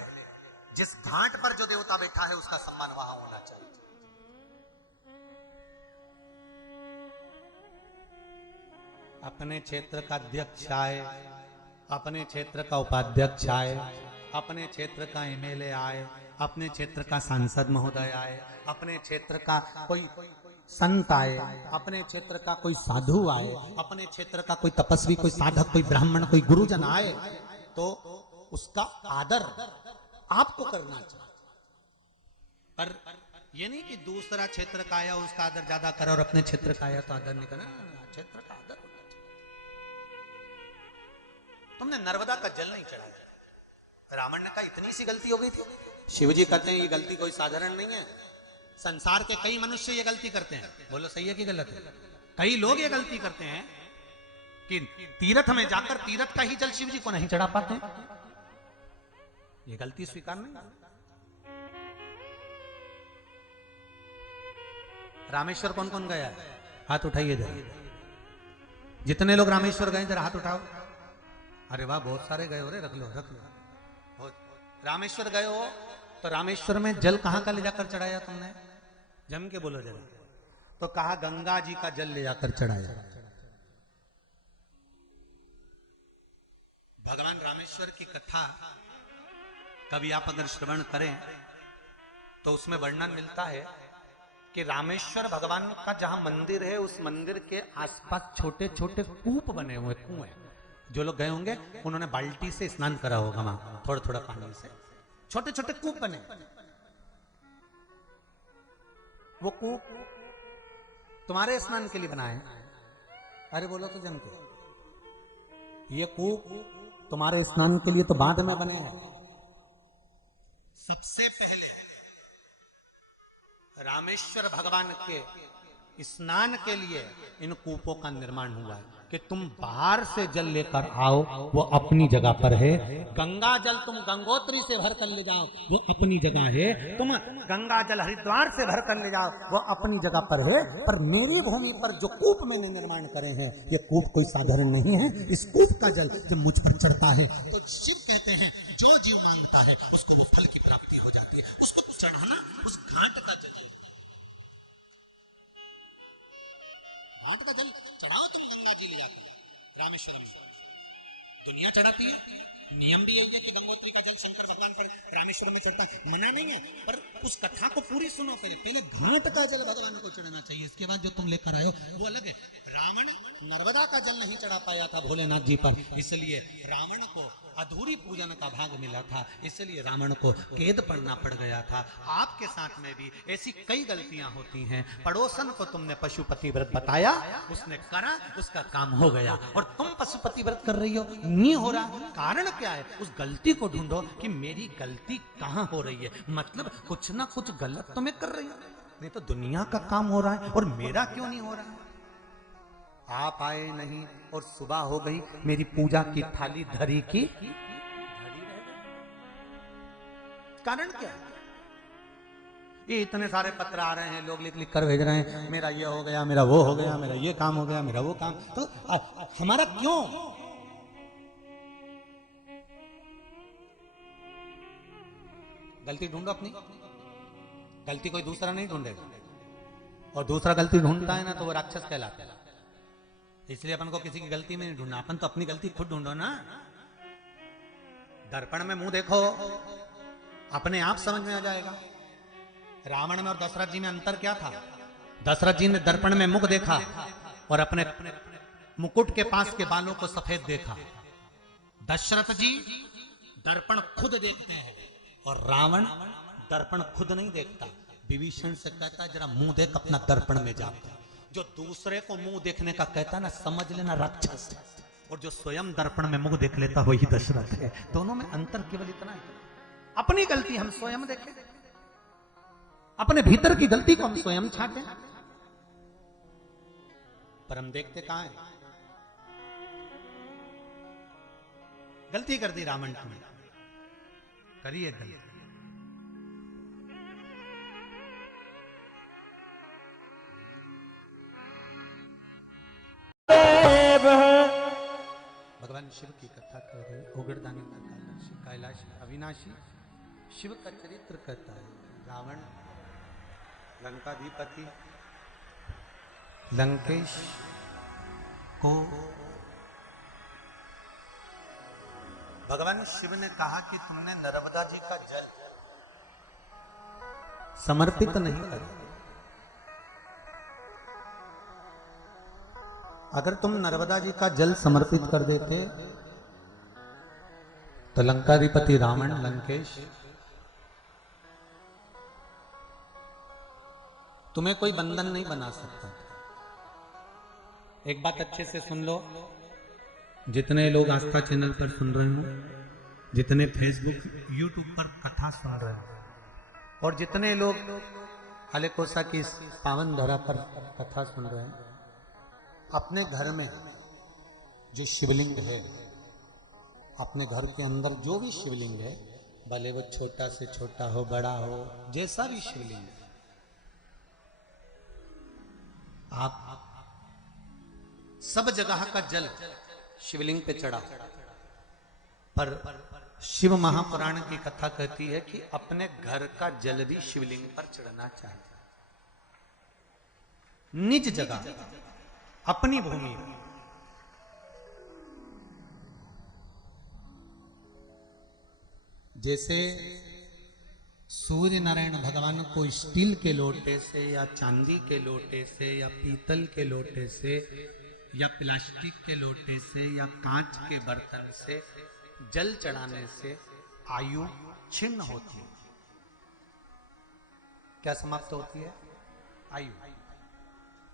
जिस घाट पर जो देवता बैठा है उसका सम्मान वहां होना चाहिए। अपने क्षेत्र का अध्यक्ष आए, अपने क्षेत्र का उपाध्यक्ष आए, अपने क्षेत्र का एमएलए आए, अपने क्षेत्र का सांसद महोदय आए, अपने क्षेत्र का कोई संत आए, अपने क्षेत्र का कोई साधु आए, अपने क्षेत्र का कोई तपस्वी, कोई साधक, कोई ब्राह्मण, कोई गुरुजन आए, तो उसका आदर आपको करना चाहिए। पर ये नहीं कि दूसरा क्षेत्र का आया उसका आदर ज्यादा करो और अपने क्षेत्र का आया तो आदर नहीं करना। क्षेत्र का आदर होना चाहिए। तुमने नर्मदा का जल नहीं चढ़ाया। रावण ने कहा इतनी सी गलती हो गई थी। शिवजी कहते हैं ये गलती कोई साधारण नहीं है, संसार के कई मनुष्य ये गलती करते हैं। बोलो सही है कि गलत है? कई लोग ये गलती करते हैं कि तीर्थ में जाकर तीर्थ का ही जल शिव जी को नहीं चढ़ा पाते। ये गलती स्वीकार नहीं। रामेश्वर कौन कौन गया? हाथ उठाइए जरा। जितने लोग रामेश्वर गए जरा हाथ उठाओ। अरे वाह, बहुत सारे गए हो रे, रख लो रख लो। रामेश्वर गए हो तो रामेश्वर में जल कहां का ले जाकर चढ़ाया तुमने? जम के बोलो जरा। तो कहा गंगा जी का जल ले जाकर चढ़ाया। भगवान रामेश्वर की कथा कभी आप अगर श्रवण करें तो उसमें वर्णन मिलता है कि रामेश्वर भगवान का जहां मंदिर है उस मंदिर के आसपास छोटे छोटे कूप बने हुए, कुएं। जो लोग गए होंगे उन्होंने बाल्टी से स्नान करा होगा, वहां थोड़ा थोड़ा पानी से छोटे छोटे कूप बने। वो कूप तुम्हारे स्नान के लिए बनाए। अरे बोलो तो जन के, ये कूप तुम्हारे स्नान के लिए तो बाद में बने हैं। सबसे पहले रामेश्वर भगवान के स्नान के लिए इन कूपों का निर्माण हुआ है कि तुम बाहर से जल लेकर आओ, वो अपनी जगह पर है। गंगा जल तुम गंगोत्री से भर कर ले जाओ, वो अपनी जगह है। तुम गंगा जल हरिद्वार से भर कर ले जाओ, वो अपनी जगह पर है। पर मेरी भूमि पर जो कूप मैंने निर्माण करे हैं, ये कूप कोई साधारण नहीं है। इस कूप का जल जब मुझ पर चढ़ता है तो शिव कहते हैं जो जीव मानता है उसको वो फल की प्राप्ति हो जाती है। उसको चढ़ाना उस घाट का जल, घाट का जल चढ़ाओ तुम गंगा जी लिया रामेश्वरम में। दुनिया चढ़ाती है, नियम भी यही है कि गंगोत्री का जल शंकर भगवान पर रामेश्वरम में चढ़ता, मना नहीं है। पर उस कथा को पूरी सुनो, पहले घाट का जल भगवान को चढ़ना चाहिए, इसके बाद जो तुम लेकर आए हो वो अलग है। रावण नर्मदा का जल नहीं चढ़ा पाया था भोलेनाथ जी पर, इसलिए रावण को अधूरी पूजन का भाग मिला था, इसलिए रावण को केद पड़ना पड़ गया था। आपके साथ में भी ऐसी कई गलतियां होती हैं। पड़ोसन को तुमने पशुपति व्रत बताया, उसने करा, उसका काम हो गया, और तुम पशुपति व्रत कर रही हो, नहीं हो रहा। कारण क्या है? उस गलती को ढूंढो कि मेरी गलती कहां हो रही है। मतलब कुछ ना कुछ गलत तो मैं कर रही हूं, नहीं तो दुनिया का काम हो रहा है और मेरा क्यों नहीं हो रहा है। आप आए नहीं और सुबह हो गई, मेरी पूजा की थाली धरी की धरी रह गई। कारण क्या है? ये इतने सारे पत्र आ रहे हैं, लोग लिख लिख कर भेज रहे हैं, मेरा ये हो गया, मेरा वो हो गया, मेरा ये काम हो गया, मेरा वो काम। तो हमारा क्यों? गलती ढूंढो अपनी, गलती कोई दूसरा नहीं ढूंढेगा, और दूसरा गलती ढूंढता है ना तो वो राक्षस कहलाता है। इसलिए अपन को किसी की गलती में नहीं ढूंढना, अपन तो अपनी गलती खुद ढूंढो ना। दर्पण में मुंह देखो, अपने आप समझ में आ जाएगा। रावण में और दशरथ जी में अंतर क्या था? दशरथ जी ने दर्पण में मुख देखा और अपने मुकुट के पास के बालों को सफेद देखा। दशरथ जी दर्पण खुद देखते हैं और रावण दर्पण खुद नहीं देखता। विभीषण से कहता है जरा मुंह देख अपना दर्पण में जाकर। जो दूसरे को मुंह देखने का कहता है ना, समझ लेना राक्षस है, और जो स्वयं दर्पण में मुंह देख लेता वही दशरथ है। दोनों में अंतर केवल इतना है, अपनी गलती हम स्वयं देखें, अपने भीतर की गलती को हम स्वयं छांटें, पर हम देखते कहां है। गलती कर दी रावण तुमने, करिए गलती। भगवान शिव की कथा कर रहे, उगड़दानी कैलाश अविनाशी शिव का चरित्र कहता है। रावण लंकाधिपति लंकेश को भगवान शिव ने कहा कि तुमने नर्मदा जी का जल समर्पित नहीं करा। अगर तुम नर्मदा जी का जल समर्पित कर देते तो लंकाधिपति रावण लंकेश तुम्हें कोई बंधन नहीं बना सकता। एक बात अच्छे से सुन लो, जितने लोग आस्था चैनल पर सुन रहे हो, जितने फेसबुक यूट्यूब पर कथा सुन रहे हो, और जितने लोग हलेकोसा की इस पावन धरा पर कथा सुन रहे हैं, अपने घर में जो शिवलिंग है, अपने घर के अंदर जो भी शिवलिंग है, भले वो छोटा से छोटा हो, बड़ा हो, जैसा भी शिवलिंग है, आप सब जगह का जल शिवलिंग पे चढ़ा। पर शिव महापुराण की कथा कहती है कि अपने घर का जल भी शिवलिंग पर चढ़ना चाहिए। निज जगह, अपनी भूमि। जैसे सूर्य नारायण भगवान को स्टील के लोटे से या चांदी के लोटे से या पीतल के लोटे से या प्लास्टिक के लोटे से या कांच के बर्तन से जल चढ़ाने से आयु छिन्न होती है। क्या समाप्त होती है? आयु।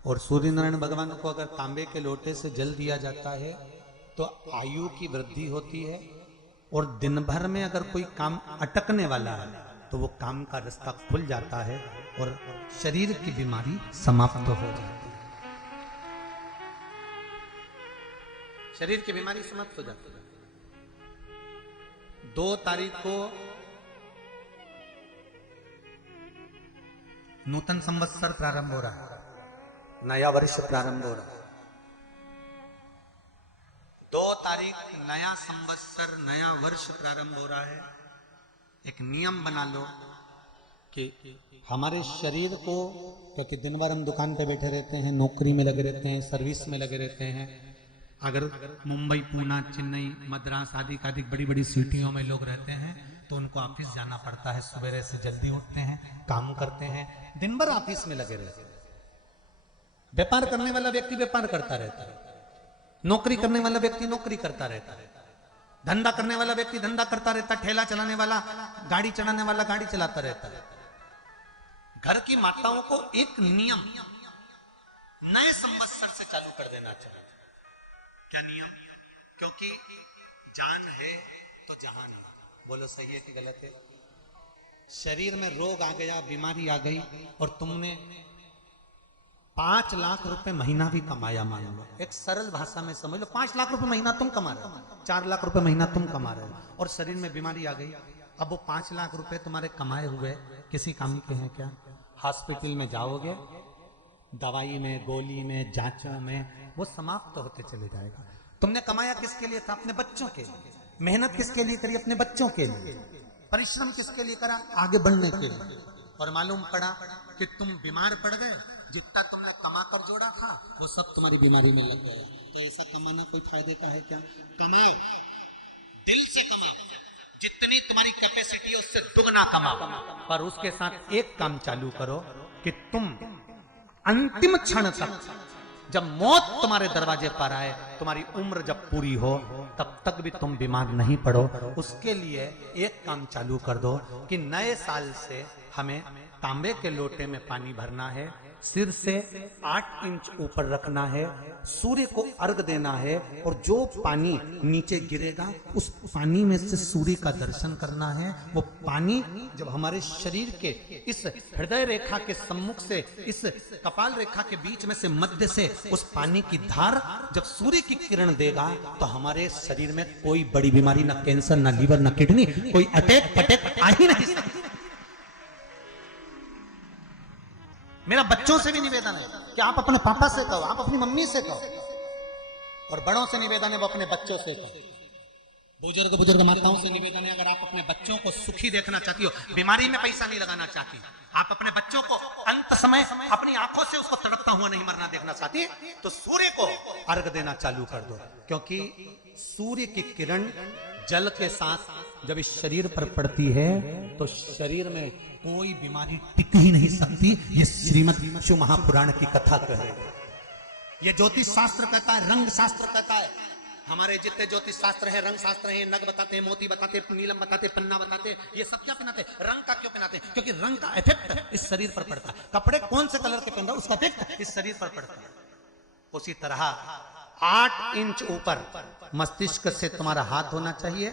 और सूर्य नारायण भगवान को अगर तांबे के लोटे से जल दिया जाता है तो आयु की वृद्धि होती है। और दिन भर में अगर कोई काम अटकने वाला है तो वो काम का रास्ता खुल जाता है और शरीर की बीमारी समाप्त हो जाती है। शरीर की बीमारी समाप्त हो जाती है। 2 तारीख को नूतन संवत्सर प्रारंभ हो रहा है, नया वर्ष प्रारंभ हो रहा है। 2 तारीख नया संवत्सर नया वर्ष प्रारंभ हो रहा है। एक नियम बना लो कि हमारे शरीर को, क्योंकि दिन भर हम दुकान पे बैठे रहते हैं, नौकरी में लगे रहते हैं, सर्विस में लगे रहते हैं। अगर मुंबई, पूना, चेन्नई, मद्रास आदि बड़ी बड़ी सिटियों में लोग रहते हैं तो उनको ऑफिस जाना पड़ता है। सवेरे से जल्दी उठते हैं, काम करते हैं, दिन भर ऑफिस में लगे रहते हैं। व्यापार करने वाला व्यक्ति व्यापार करता रहता है, नौकरी करने वाला व्यक्ति नौकरी करता रहता है, धंधा करने वाला व्यक्ति धंधा करता रहता है, ठेला चलाने वाला, गाड़ी चलाने वाला गाड़ी चलाता रहता है। घर की माताओं को एक नियम नए संवत्सर से चालू कर देना चाहिए। क्या नियम? क्योंकि जान है तो जहान है। बोलो सही है कि गलत है? शरीर में रोग आ गया, बीमारी आ गई और तुमने 5 लाख रुपए महीना भी कमाया, मान लो, एक सरल भाषा में समझ लो, 5 लाख रुपए महीना तुम कमा रहे हो, 4 लाख रुपए महीना तुम कमा रहे हो और शरीर में बीमारी आ गई। अब वो 5 लाख रुपए तुम्हारे कमाए हुए किसी काम के हैं क्या? हॉस्पिटल में जाओगे, दवाई में, गोली में, जांचों में वो समाप्त तो होते चले जाएगा। तुमने कमाया किसके लिए था? अपने बच्चों के लिए। मेहनत किसके लिए करी? अपने बच्चों के लिए। परिश्रम किसके लिए करा? आगे बढ़ने के लिए। और मालूम पड़ा कि तुम बीमार पड़ गए, जितना तुमने कमा कर जोड़ा था वो सब तुम्हारी बीमारी में लग गया। तो ऐसा कमाना कोई फायदे का है क्या? कमाए, दिल से कमाओ, जितनी तुम्हारी कैपेसिटी है उससे दुगना कमाओ। पर उसके साथ एक काम चालू करो कि तुम अंतिम क्षण तक, जब मौत तुम्हारे दरवाजे पर आए, तुम्हारी उम्र जब पूरी हो, तब तक भी तुम बीमार नहीं पड़ो। उसके लिए एक काम चालू कर दो कि नए साल से हमें तांबे के लोटे में पानी भरना है, सिर से 8 इंच ऊपर रखना है, सूर्य को अर्घ देना है और जो पानी नीचे गिरेगा उस पानी में से सूर्य का दर्शन करना है। वो पानी जब हमारे शरीर के इस हृदय रेखा के सम्मुख से, इस कपाल रेखा के बीच में से, मध्य से उस पानी की धार जब सूर्य की किरण देगा तो हमारे शरीर में कोई बड़ी बीमारी, ना कैंसर, ना लीवर, ना किडनी, कोई अटैक पटैक आ ही नहीं सकती। मेरा बच्चों से भी निवेदन है कि आप अपने पापा से कहो, आप अपनी मम्मी से कहो, और बड़ों से निवेदन है वो अपने बच्चों से कहो। बुजुर्ग माताओं से निवेदन है, अगर आप अपने बच्चों को सुखी देखना चाहती हो, बीमारी में पैसा नहीं लगाना चाहती, आप अपने बच्चों को अंत समय अपनी आंखों से उसको तड़पता हुआ नहीं मरना देखना चाहती, तो सूर्य को अर्घ देना चालू कर दो। क्योंकि सूर्य की किरण जल के साथ जब इस शरीर पर पड़ती है तो शरीर में कोई बीमारी टिक ही नहीं सकती। ये श्रीमद् शिव महापुराण की कथा कहे, ये ज्योतिष शास्त्र कहता है, रंग शास्त्र कहता है। हमारे जितने ज्योतिष शास्त्र है, रंग शास्त्र है, नग बताते हैं, मोती बताते हैं, नीलम बताते हैं, पन्ना बताते हैं, ये सब क्या पहनाते हैं? रंग का क्यों पहनाते हैं? क्योंकि रंग का इफेक्ट इस शरीर पर पड़ता है। कपड़े कौन से कलर के पहन रहे हो, उसका इफेक्ट इस शरीर पर पड़ता है। उसी तरह 8 इंच ऊपर मस्तिष्क से तुम्हारा हाथ होना चाहिए,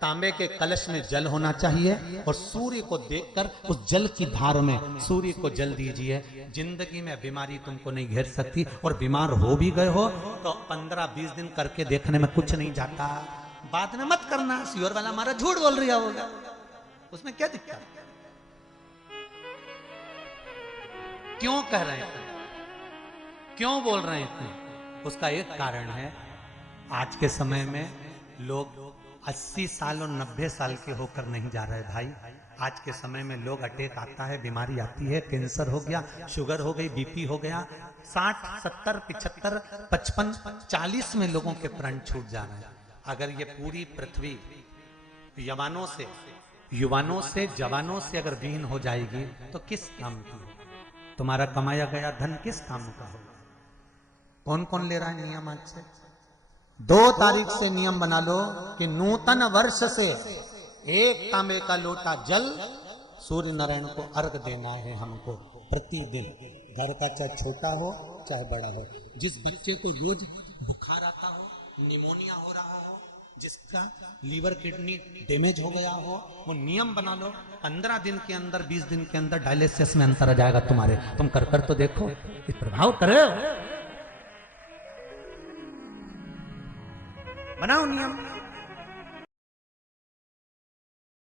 तांबे के कलश में जल होना चाहिए और सूर्य को देखकर उस जल की धार में सूर्य को जल दीजिए। जिंदगी में बीमारी तुमको नहीं घेर सकती, और बीमार हो भी गए हो तो 15-20 दिन करके देखने में कुछ नहीं जाता। बाद में मत करना, श्योर वाला हमारा झूठ बोल रहा होगा, उसमें क्या दिक्कत? क्यों कह रहे हैं, क्यों बोल रहे हैं? उसका एक कारण है, आज के समय में लोग 80 साल और 90 साल के होकर नहीं जा रहे भाई। आज के समय में लोग, अटैक आता है, बीमारी आती है, कैंसर हो गया, शुगर हो गई, बीपी हो गया, 60, 70, 75, 55, 40 में लोगों के प्राण छूट जा रहे हैं। अगर ये पूरी पृथ्वी युवानों से जवानों से अगर विहीन हो जाएगी तो किस काम की? तुम्हारा कमाया गया धन किस काम का होगा? कौन कौन ले रहा है नियम? आज से 2 तारीख से नियम बना लो कि नूतन वर्ष से 1 तांबे का लोटा जल सूर्य नारायण को अर्घ देना है हमको प्रतिदिन। घर का चाहे छोटा हो चाहे बड़ा हो, जिस बच्चे को रोज बुखार आता हो, निमोनिया हो रहा हो, जिसका लीवर किडनी डैमेज हो गया हो, वो नियम बना लो, 15 दिन के अंदर 20 दिन के अंदर डायलिसिस में अंतर आ जाएगा तुम्हारे। तुम कर तो देखो, ये प्रभाव करे, बनाओ नियम।